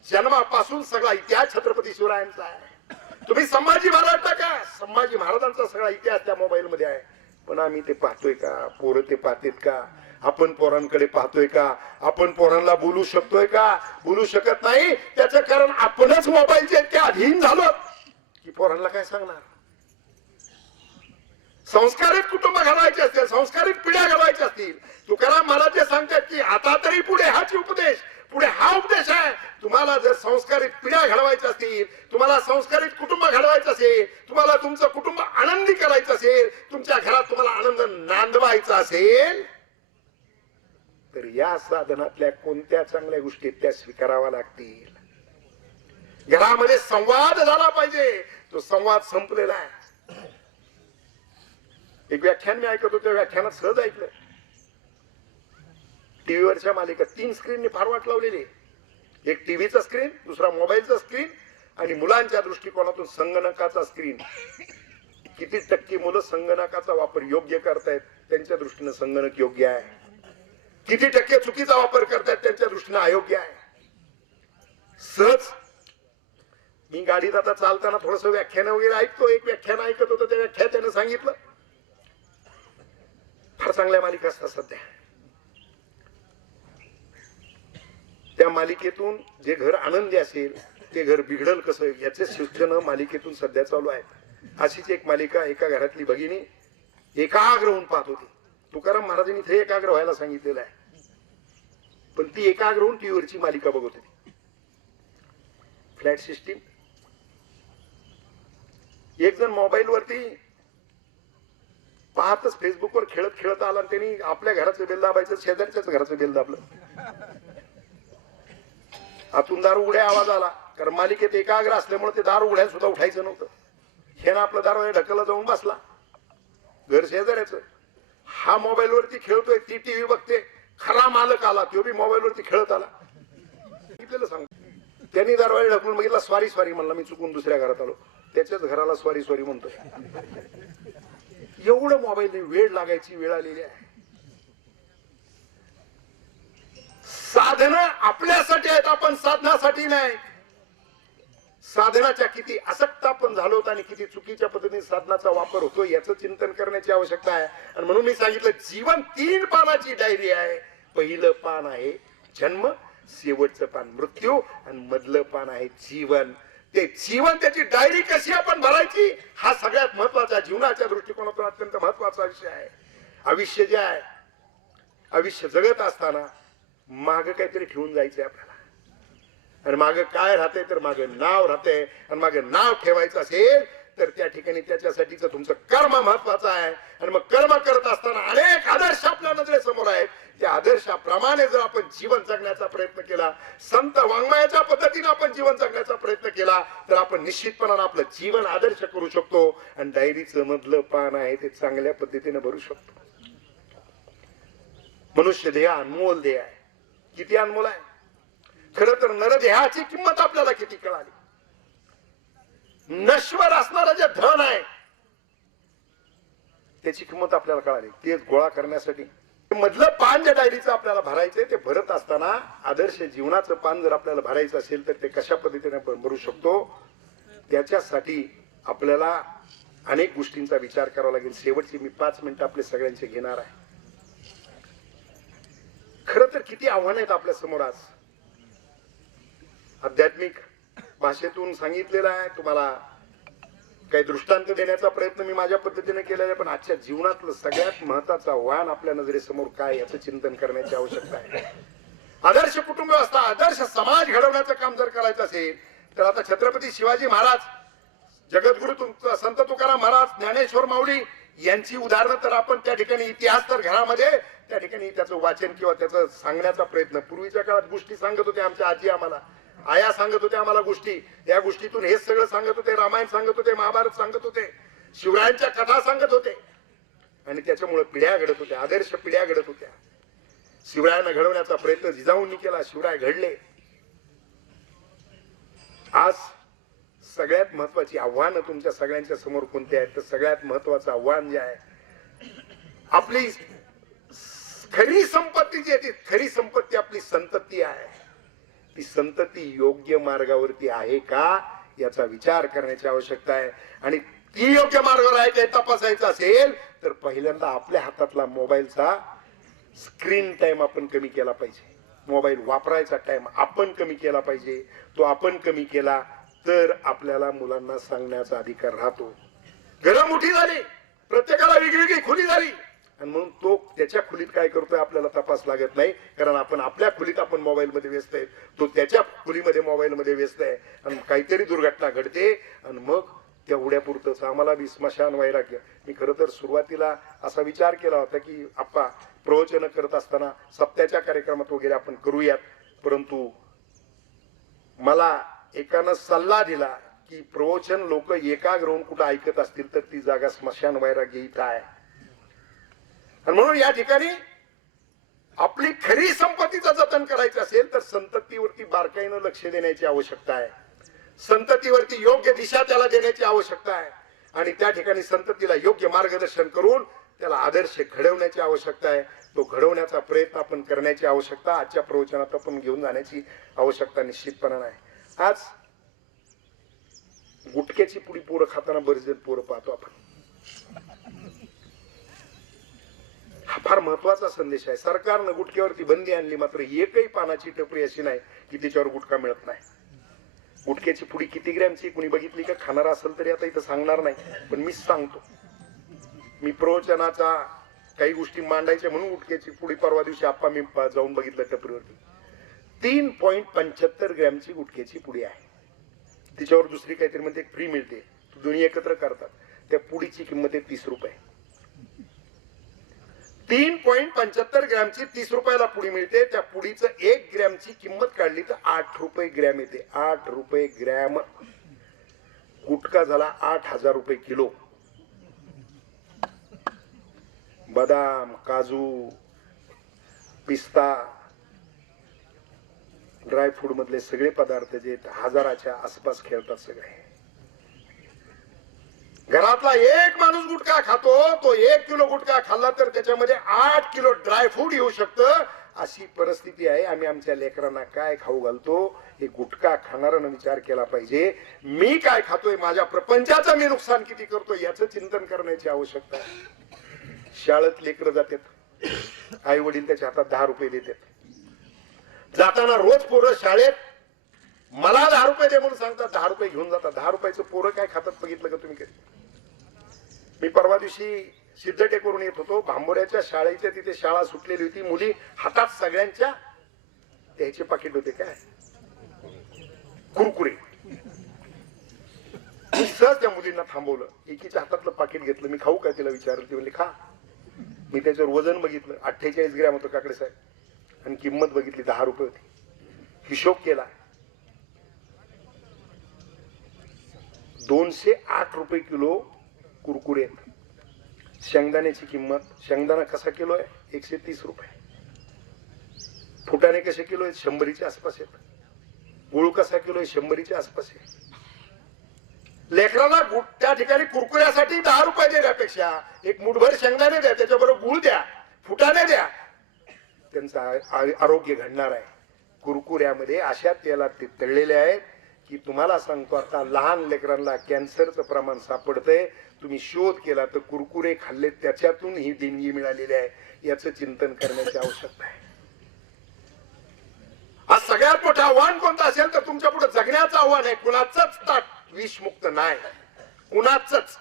जन्मापासून सगळा इतिहास छत्रपती शिवरायांचा आहे। तुम्ही संभाजी महाराज टाका, संभाजी महाराजांचा सगळा इतिहास त्या मोबाईल मध्ये आहे। पण आम्ही ते पाहतोय का? पोरं ते पाहतेत का? आपण पोरांकडे पाहतोय का? आपण पोरांना बोलू शकतोय का? बोलू शकत नाही, त्याचं कारण आपणच मोबाईलचे इतके अधीन झालो की पोरांना काय सांगणार। संस्कारित कुटुंब घडवायचे असतील, संस्कारित पिढ्या घडवायच्या असतील, तुकाराम महाराज जे सांगतात की आता तरी पुढे हाच उपदेश, पुढे हा उपदेश आहे। तुम्हाला जर संस्कारित पिढ्या घडवायच्या असतील, तुम्हाला संस्कारित कुटुंब घडवायचं असेल, तुम्हाला तुमचं कुटुंब आनंदी करायचं असेल, तुमच्या घरात तुम्हाला आनंद नांदवायचा असेल, तर या साधनातल्या कोणत्या चांगल्या गोष्टी त्या स्वीकाराव्या लागतील। घरामध्ये संवाद झाला पाहिजे, तो संवाद संपलेला आहे। एक व्याख्यान मी ऐकत होतो, व्याख्यानात सहज ऐकलं, टीव्हीवरच्या मालिका 3 स्क्रीनने फार वाट लावलेली, एक टीव्हीचा स्क्रीन, दुसरा मोबाईलचा स्क्रीन, आणि मुलांच्या दृष्टिकोनातून संगणकाचा स्क्रीन। किती टक्के मुलं संगणकाचा वापर योग्य करतायत, त्यांच्या दृष्टीने संगणक योग्य आहे, किती टक्के चुकीचा वापर करतायत, त्यांच्या दृष्टीने अयोग्य आहे। सहज मी गाडीत आता चालताना थोडस व्याख्यान वगैरे ऐकतो, एक व्याख्यान ऐकत होतं, त्या व्याख्यात्याने सांगितलं, फार चांगल्या मालिका असतात सध्या, त्या मालिकेतून जे घर आनंदी असेल ते घर बिघडल कसं याचे सूचना मालिकेतून सध्या चालू आहेत। अशीच एक मालिका एका घरातली भगिनी एकाग्र होऊन पाहत होती। तुकाराम महाराजांनी इथे एकाग्र व्हायला सांगितलेलं आहे, पण ती एकाग्र होऊन टीव्हीवरची मालिका बघत होती। फ्लॅट सिस्टीम, एक जण मोबाईल वरती पाहतच फेसबुकवर खेळत खेळत आला, त्यांनी आपल्या घराचं बेल दाबायचं, शेजारच्याच घराचं बेल दाबलं। आतून दार उघड्या आवाज आला, कारण मालिकेत एकाग्र असल्यामुळे ते दार उघड्या सुद्धा उठायचं नव्हतं. हे ना आपलं दार ढकलला जाऊन बसला घर शेजाऱ्याचं. हा मोबाईल वरती खेळतोय, ती टीव्ही बघते. खरा मालक आला, तो बी मोबाईल वरती खेळत आला. सांग त्यांनी दारवाडी ढकलून बघितला, स्वारी स्वारी म्हणला, मी चुकून दुसऱ्या घरात आलो. त्याच्याच घराला स्वारी स्वारी म्हणतोय. एवढं मोबाईल वेळ लागायची वेळ आलेली आहे. साधनं आपल्यासाठी आहेत, आपण साधनासाठी नाही. साधनाच्या किती आसक्त आपण झालो आणि किती चुकीच्या पद्धतीने साधनाचा वापर होतो याचं चिंतन करण्याची आवश्यकता आहे. आणि म्हणून मी सांगितलं, जीवन 3 पानाची डायरी आहे. पहिलं पान आहे जन्म, शेवटचं पान मृत्यू, आणि मधलं पान आहे जीवन. ते जीवन, त्याची डायरी कशी आपण भरायची, हा सगळ्यात महत्वाचा, जीवनाच्या दृष्टिकोनातून अत्यंत महत्वाचा विषय आहे. आयुष्य जे आहे, आयुष्य जगत असताना माग काहीतरी ठेवून जायचंय आपल्याला. आणि माग काय राहते, तर माग नाव राहते. आणि माग नाव ठेवायचं असेल तर त्या ठिकाणी त्याच्यासाठीच तुमचं कर्म महत्वाचं आहे. आणि मग कर्म करत असताना अनेक आदर्श आपल्या नजरेसमोर आहेत. त्या आदर्शाप्रमाणे जर आपण जीवन जगण्याचा प्रयत्न केला, संत वाङ्मयाच्या पद्धतीने आपण जीवन जगण्याचा प्रयत्न केला, तर आपण निश्चितपणाने आपलं जीवन आदर्श करू शकतो. आणि डायरीचं मधलं पान आहे ते चांगल्या पद्धतीने भरू शकतो. मनुष्य देह अनमोल देह आहे. किती अनमोल आहे. खरं तर नरदेहाची किंमत आपल्याला किती कळाली. नश्वर असणारं जे धन आहे त्याची किंमत आपल्याला कळाली. तेच गोळा करण्यासाठी मधलं पान ज्या डायरीचं आपल्याला भरायचंय, ते भरत असताना आदर्श जीवनाचं पान जर आपल्याला भरायचं असेल तर ते कशा पद्धतीने भरू शकतो, त्याच्यासाठी आपल्याला अनेक गोष्टींचा विचार करावा लागेल. शेवटची मी 5 मिनिटं आपले सगळ्यांचे घेणार आहे. खरं तर किती आव्हान आहेत आपल्या समोर आज. आध्यात्मिक भाषेतून सांगितलेलं आहे तुम्हाला, काही दृष्टांत देण्याचा प्रयत्न मी माझ्या पद्धतीने केलेला आहे. पण आजच्या जीवनातलं सगळ्यात महत्वाचं आव्हान आपल्या नजरेसमोर काय, याचं चिंतन करण्याची आवश्यकता आहे. आदर्श कुटुंब व्यवस्था, आदर्श समाज घडवण्याचं काम जर करायचं असेल तर आता छत्रपती शिवाजी महाराज, जगद्गुरु संत तुकाराम महाराज, ज्ञानेश्वर माऊली यांची उदाहरणं तर आपण त्या ठिकाणी इतिहास तर घरामध्ये त्या ठिकाणी त्याचं वाचन किंवा त्याचं सांगण्याचा प्रयत्न. पूर्वीच्या काळात गोष्टी सांगत होते आमच्या आजी, आम्हाला आया सांगत होते आम्हाला गोष्टी. या गोष्टीतून हेच सगळं सांगत होते. रामायण सांगत होते, महाभारत सांगत होते, शिवरायांच्या कथा सांगत होते. आणि त्याच्यामुळे पिढ्या घडत होत्या, आदर्श पिढ्या घडत होत्या. शिवरायांना घडवण्याचा प्रयत्न जिजाऊंनी केला, शिवराय घडले. आज सगळ्यात महत्वाची आव्हानं तुमच्या सगळ्यांच्या समोर कोणती आहेत, तर सगळ्यात महत्वाचं आव्हान जे आहे, आपली खरी संपत्ती जी आहे, ती खरी संपत्ती आपली संतती आहे. ती संतती योग्य मार्गावरती आहे का याचा विचार करण्याची आवश्यकता आहे. आणि ती योग्य मार्गावर आहे का तपासायचं असेल तर पहिल्यांदा आपल्या हातातला मोबाईलचा स्क्रीन टाइम आपण कमी केला पाहिजे. मोबाईल वापरायचा टाइम आपण कमी केला पाहिजे. तो आपण कमी केला तर आपल्याला मुलांना सांगण्याचा अधिकार राहतो. घरं मोठी झाली, प्रत्येकाला वेगवेगळी खोली झाली, आणि म्हणून तो त्याच्या खोलीत काय करतोय आपल्याला तपास लागत नाही. कारण आपण आपल्या खोलीत आपण मोबाईल मध्ये व्यस्त आहे, तो त्याच्या खोलीमध्ये मोबाईल मध्ये व्यस्त आहे. आणि काहीतरी दुर्घटना घडते आणि मग तेवढ्यापुरतच आम्हाला बी स्मशान वैराग्य. मी खरं तर सुरुवातीला असा विचार केला होता की आप्पा प्रवचन करत असताना सप्त्याच्या कार्यक्रमात वगैरे आपण करूयात, परंतु मला एकानं सल्ला दिला की प्रवचन लोक एकाग्र होऊन कुठं ऐकत असतील तर ती जागा स्मशान वैराग्य इथं आहे. आणि म्हणून या ठिकाणी आपली खरी संपत्तीचं जतन करायचं असेल तर संततीवरती बारकाईनं लक्ष देण्याची आवश्यकता आहे. संततीवरती योग्य दिशा त्याला देण्याची आवश्यकता आहे. आणि त्या ठिकाणी संततीला योग्य मार्गदर्शन करून त्याला आदर्श घडवण्याची आवश्यकता आहे. तो घडवण्याचा प्रयत्न आपण करण्याची आवश्यकता आजच्या प्रवचनात आपण घेऊन जाण्याची आवश्यकता निश्चितपणे आहे. आज गुटख्याची पुडी पोरं खाताना बरेच पोरं पाहतो आपण. हा फार महत्वाचा संदेश आहे. सरकारनं गुटख्यावरती बंदी आणली, मात्र एकही पानाची टपरी अशी नाही की तिच्यावर गुटखा मिळत नाही. गुटख्याची पुडी किती ग्रॅमची कोणी बघितली का? खाणार असेल तरी आता इथं सांगणार नाही, पण मीच सांगतो. मी प्रवचनाचा काही गोष्टी मांडायच्या म्हणून गुटख्याची पुडी परवा दिवशी आप्पा मी जाऊन बघितलं टपरीवरती 3.75 ग्रॅमची गुटख्याची पुडी आहे. तिच्यावर दुसरी काहीतरी म्हणजे फ्री मिळते, दोन्ही एकत्र करतात. त्या पुडीची किंमत आहे 30 रुपये. 3.75 ग्रॅमची 30 रुपयाला पुडी मिळते. त्या पुडीचं 1 ग्रॅमची किंमत काढली तर 8 रुपये ग्रॅम येते. 8 रुपये ग्रॅम. गुटखा झाला 8,000 रुपये किलो. बदाम, काजू, पिस्ता, ड्रायफ्रूट मधले सगळे पदार्थ जे हजाराच्या आसपास खेळतात सगळे. घरातला एक माणूस गुटखा खातो, तो 1 किलो गुटखा खाल्ला तर त्याच्यामध्ये 8 किलो ड्रायफ्रूट येऊ शकतं. अशी परिस्थिती आहे. आम्ही आमच्या लेकरांना काय खाऊ घालतो हे गुटखा खाणाऱ्यानं विचार केला पाहिजे. मी काय खातोय, माझ्या प्रपंचाचं मी नुकसान किती करतोय याचं चिंतन करण्याची आवश्यकता आहे. शाळेत लेकरं जातात, आई वडील त्याच्या हातात 10 रुपये देतात. जाताना रोज पोरं शाळेत मला 10 रुपये दे म्हणून सांगतात, 10 रुपये घेऊन जातात. 10 रुपयाचं पोरं काय खातात बघितलं का तुम्ही कधी? मी परवा दिवशी सिद्धटेकवरून येत होतो. भांबोऱ्याच्या शाळेच्या तिथे शाळा सुटलेली होती. मुली हातात सगळ्यांच्या त्याचे पाकिट होते काय कुरकुरे. मी सहज त्या मुलींना थांबवलं. एकीच्या हातातलं पाकिट घेतलं. मी खाऊ काय तिला विचारलं. ती म्हणली खा. मी त्याच्यावर वजन बघितलं, 48 ग्रॅम होतं काकडे साहेब. आणि किंमत बघितली 10 रुपये होती. हिशोब केला 208 रुपये किलो कुरकुरे. शेंगदाण्याची किंमत, शेंगदाणा कसा किलो आहे 130 रुपये. फुटाणे कसे किलो आहेत 100च्या आसपास आहेत. गुळ कसा किलो आहे 100च्या आसपास आहे. लेकरांना त्या ठिकाणी कुरकुऱ्यासाठी 10 रुपये देण्यापेक्षा एक मुठभर शेंगदाणे द्या, त्याच्याबरोबर गुळ द्या, फुटाणे द्या, त्यांचं आरोग्य घडणार आहे. कुरकुऱ्यामध्ये अशा तेलात ते तळलेले आहेत की तुम्हाला सांगतो आता लहान लेकरांना कॅन्सरचं प्रमाण सापडतंय. तुम्ही शोध केला तर कुरकुरे खाल्ले त्याच्यातून ही देणगी मिळालेली आहे. याचं चिंतन करण्याची आवश्यकता आहे. आज सगळ्यात मोठं आव्हान कोणतं असेल तर तुमच्या पुढे जगण्याचं आव्हान आहे. कुणाचंच ताट विषमुक्त नाही, कुणाचंच.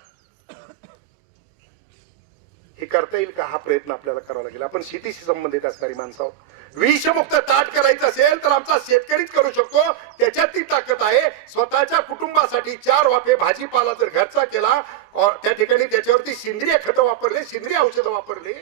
हे करता येईल का हा प्रयत्न आपल्याला करावा लागेल. आपण शेतीशी संबंधित असणारी माणसं आहोत. विषमुक्त ताट करायचं असेल तर आमचा शेतकरीच करू शकतो. त्याच्यात ती ताकद आहे. स्वतःच्या कुटुंबासाठी 4 वाफे भाजीपाला जर घरचा केला, त्या ठिकाणी त्याच्यावरती सेंद्रिय खतं वापरले, सेंद्रिय औषधं वापरले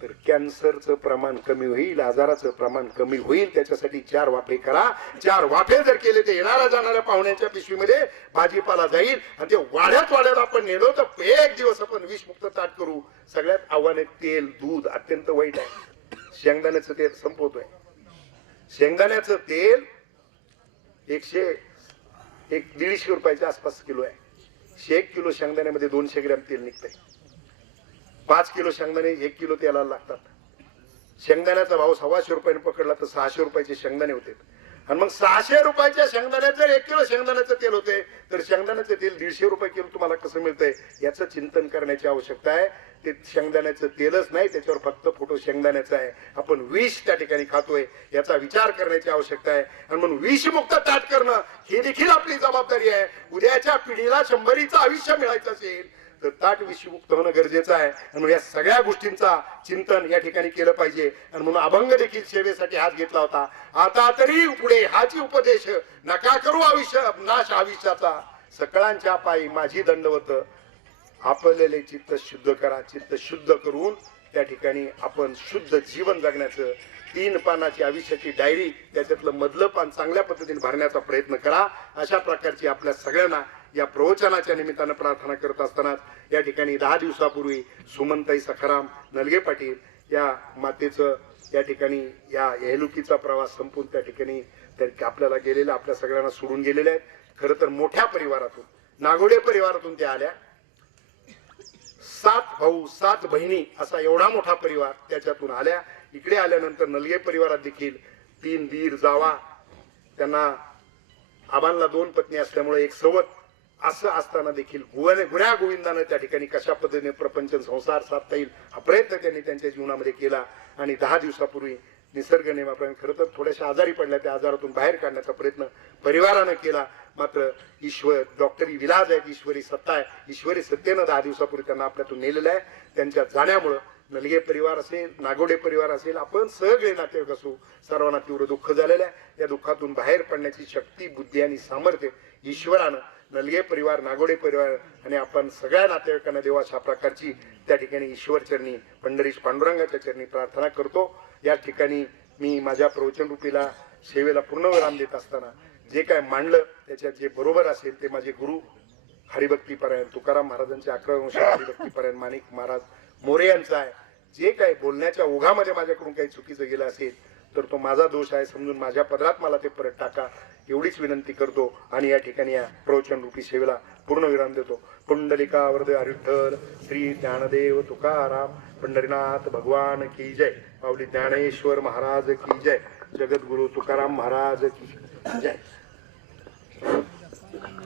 तर कॅन्सरचं प्रमाण कमी होईल, आजाराचं प्रमाण कमी होईल. त्याच्यासाठी 4 वाफे करा. 4 वाफे जर केले तर येणाऱ्या जाणाऱ्या पाहुण्यांच्या पिशवीमध्ये भाजीपाला जाईल आणि ते वाढ्यात वाढ्यात आपण नेलो तर एक दिवस आपण विषमुक्त ताट करू. सगळ्यात आव्हान आहे तेल, दूध अत्यंत वाईट आहे. शेंगदाण्याचं तेल संपवतोय. शेंगदाण्याचं तेल 150 रुपयाच्या आसपास किलो आहे. 1 किलो शेंगदाण्यामध्ये 200 ग्रॅम तेल निघतंय. 5 किलो शेंगदाणे 1 किलो तेलाला लागतात. शेंगदाण्याचा भाव 125 रुपयाने पकडला तर 600 रुपयाचे शेंगदाणे होते. आणि मग 600 रुपयाच्या शेंगदाण्यात जर 1 किलो शेंगदाण्याचं तेल होते तर शेंगदाण्याचं तेल 150 रुपये किलो तुम्हाला कसं मिळतंय याचं चिंतन करण्याची आवश्यकता आहे. ते शेंगदाण्याचं तेलच नाही, त्याच्यावर फक्त फोटो शेंगदाण्याचा आहे. आपण विष त्या ठिकाणी खातोय याचा विचार करण्याची आवश्यकता आहे. आणि म्हणून विषमुक्त ताट करणं ही देखील आपली जबाबदारी आहे. उद्याच्या पिढीला 100चं आयुष्य मिळायचं असेल तर ताट विषमुक्त होणं गरजेचं आहे. आणि म्हणून या सगळ्या गोष्टींचा चिंतन या ठिकाणी केलं पाहिजे. आणि म्हणून अभंग देखील सेवेसाठी हात घेतला होता. आता तरी पुढे हाची उपदेश, नका करू आयुष्य नाश आयुष्याचा, सकळांच्या पायी माझी दंडवत. आपलेले चित्त शुद्ध करा. चित्त शुद्ध करून त्या ठिकाणी आपण शुद्ध जीवन जगण्याचं 3 पानाची आयुष्याची डायरी, त्याच्यातलं मधलं पान चांगल्या पद्धतीने भरण्याचा प्रयत्न करा. अशा प्रकारची आपल्या सगळ्यांना या प्रवचनाच्या निमित्तानं प्रार्थना करत असताना या ठिकाणी 10 दिवसापूर्वी सुमनताई सखाराम नलगे पाटील या मातेचं या ठिकाणी या हेलुकीचा प्रवास संपून त्या ठिकाणी आपल्याला गेलेलं, आपल्या सगळ्यांना सोडून गेलेले आहेत. खरं तर मोठ्या परिवारातून, नागोडे परिवारातून त्या आल्या. 7 भाऊ 7 बहिणी असा एवढा मोठा परिवार त्याच्यातून आल्या. इकडे आल्यानंतर नलगे परिवारात देखील 3 दीर जावा, त्यांना आबांना 2 पत्नी असल्यामुळे एक सवत, असं असताना देखील गुण्या गोविंदानं त्या ठिकाणी कशा पद्धतीने प्रपंच संसार साधता येईल हा प्रयत्न त्यांनी त्यांच्या जीवनामध्ये केला. आणि 10 दिवसापूर्वी निसर्ग नियमाप्रमाणे खरं तर थोड्याशा आजारी पडल्या, त्या आजारातून बाहेर काढण्याचा प्रयत्न परिवारानं केला. मात्र ईश्वर, डॉक्टरी विलाज आहे, ईश्वरी सत्ता आहे, ईश्वरी सत्तेनं 10 दिवसापूर्वी त्यांना आपल्यातून नेलेलं आहे. त्यांच्या जाण्यामुळं नलगे परिवार असेल, नागोडे परिवार असेल, आपण सगळे नातेवाईक असू, सर्वांना तीव्र दुःख झालेलं आहे. या दुःखातून बाहेर पडण्याची शक्ती, बुद्धी आणि सामर्थ्य ईश्वरानं नलगे परिवार, नागोडे परिवार आणि आपण सगळ्या नातेवाईकांना देवा अशा प्रकारची त्या ठिकाणी ईश्वर चरणी, पंढरीश पांडुरंगाच्या चरणी प्रार्थना करतो. या ठिकाणी मी माझ्या प्रवचन रूपीला सेवेला पूर्णविराम देत असताना जे काय मांडलं त्याच्यात जे बरोबर असेल ते माझे गुरु हरिभक्तीपरायण तुकाराम महाराजांचे 11 वंश हरिभक्तीपरायण माणिक महाराज मोरे यांचं आहे. जे काही बोलण्याच्या ओघामध्ये माझ्याकडून काही चुकीचं गेलं असेल तर तो माझा दोष आहे समजून माझ्या पदरात मला ते परत टाका एवढीच विनंती करतो आणि या ठिकाणी या प्रवचन रूपी सेवेला पूर्ण विराम देतो. पुंडलिका वरदे हरिविठ्ठल श्री ज्ञानदेव तुकाराम पंढरीनाथ भगवान की जय. माऊली ज्ञानेश्वर महाराज की जय. जगद्गुरु तुकाराम महाराज की जय.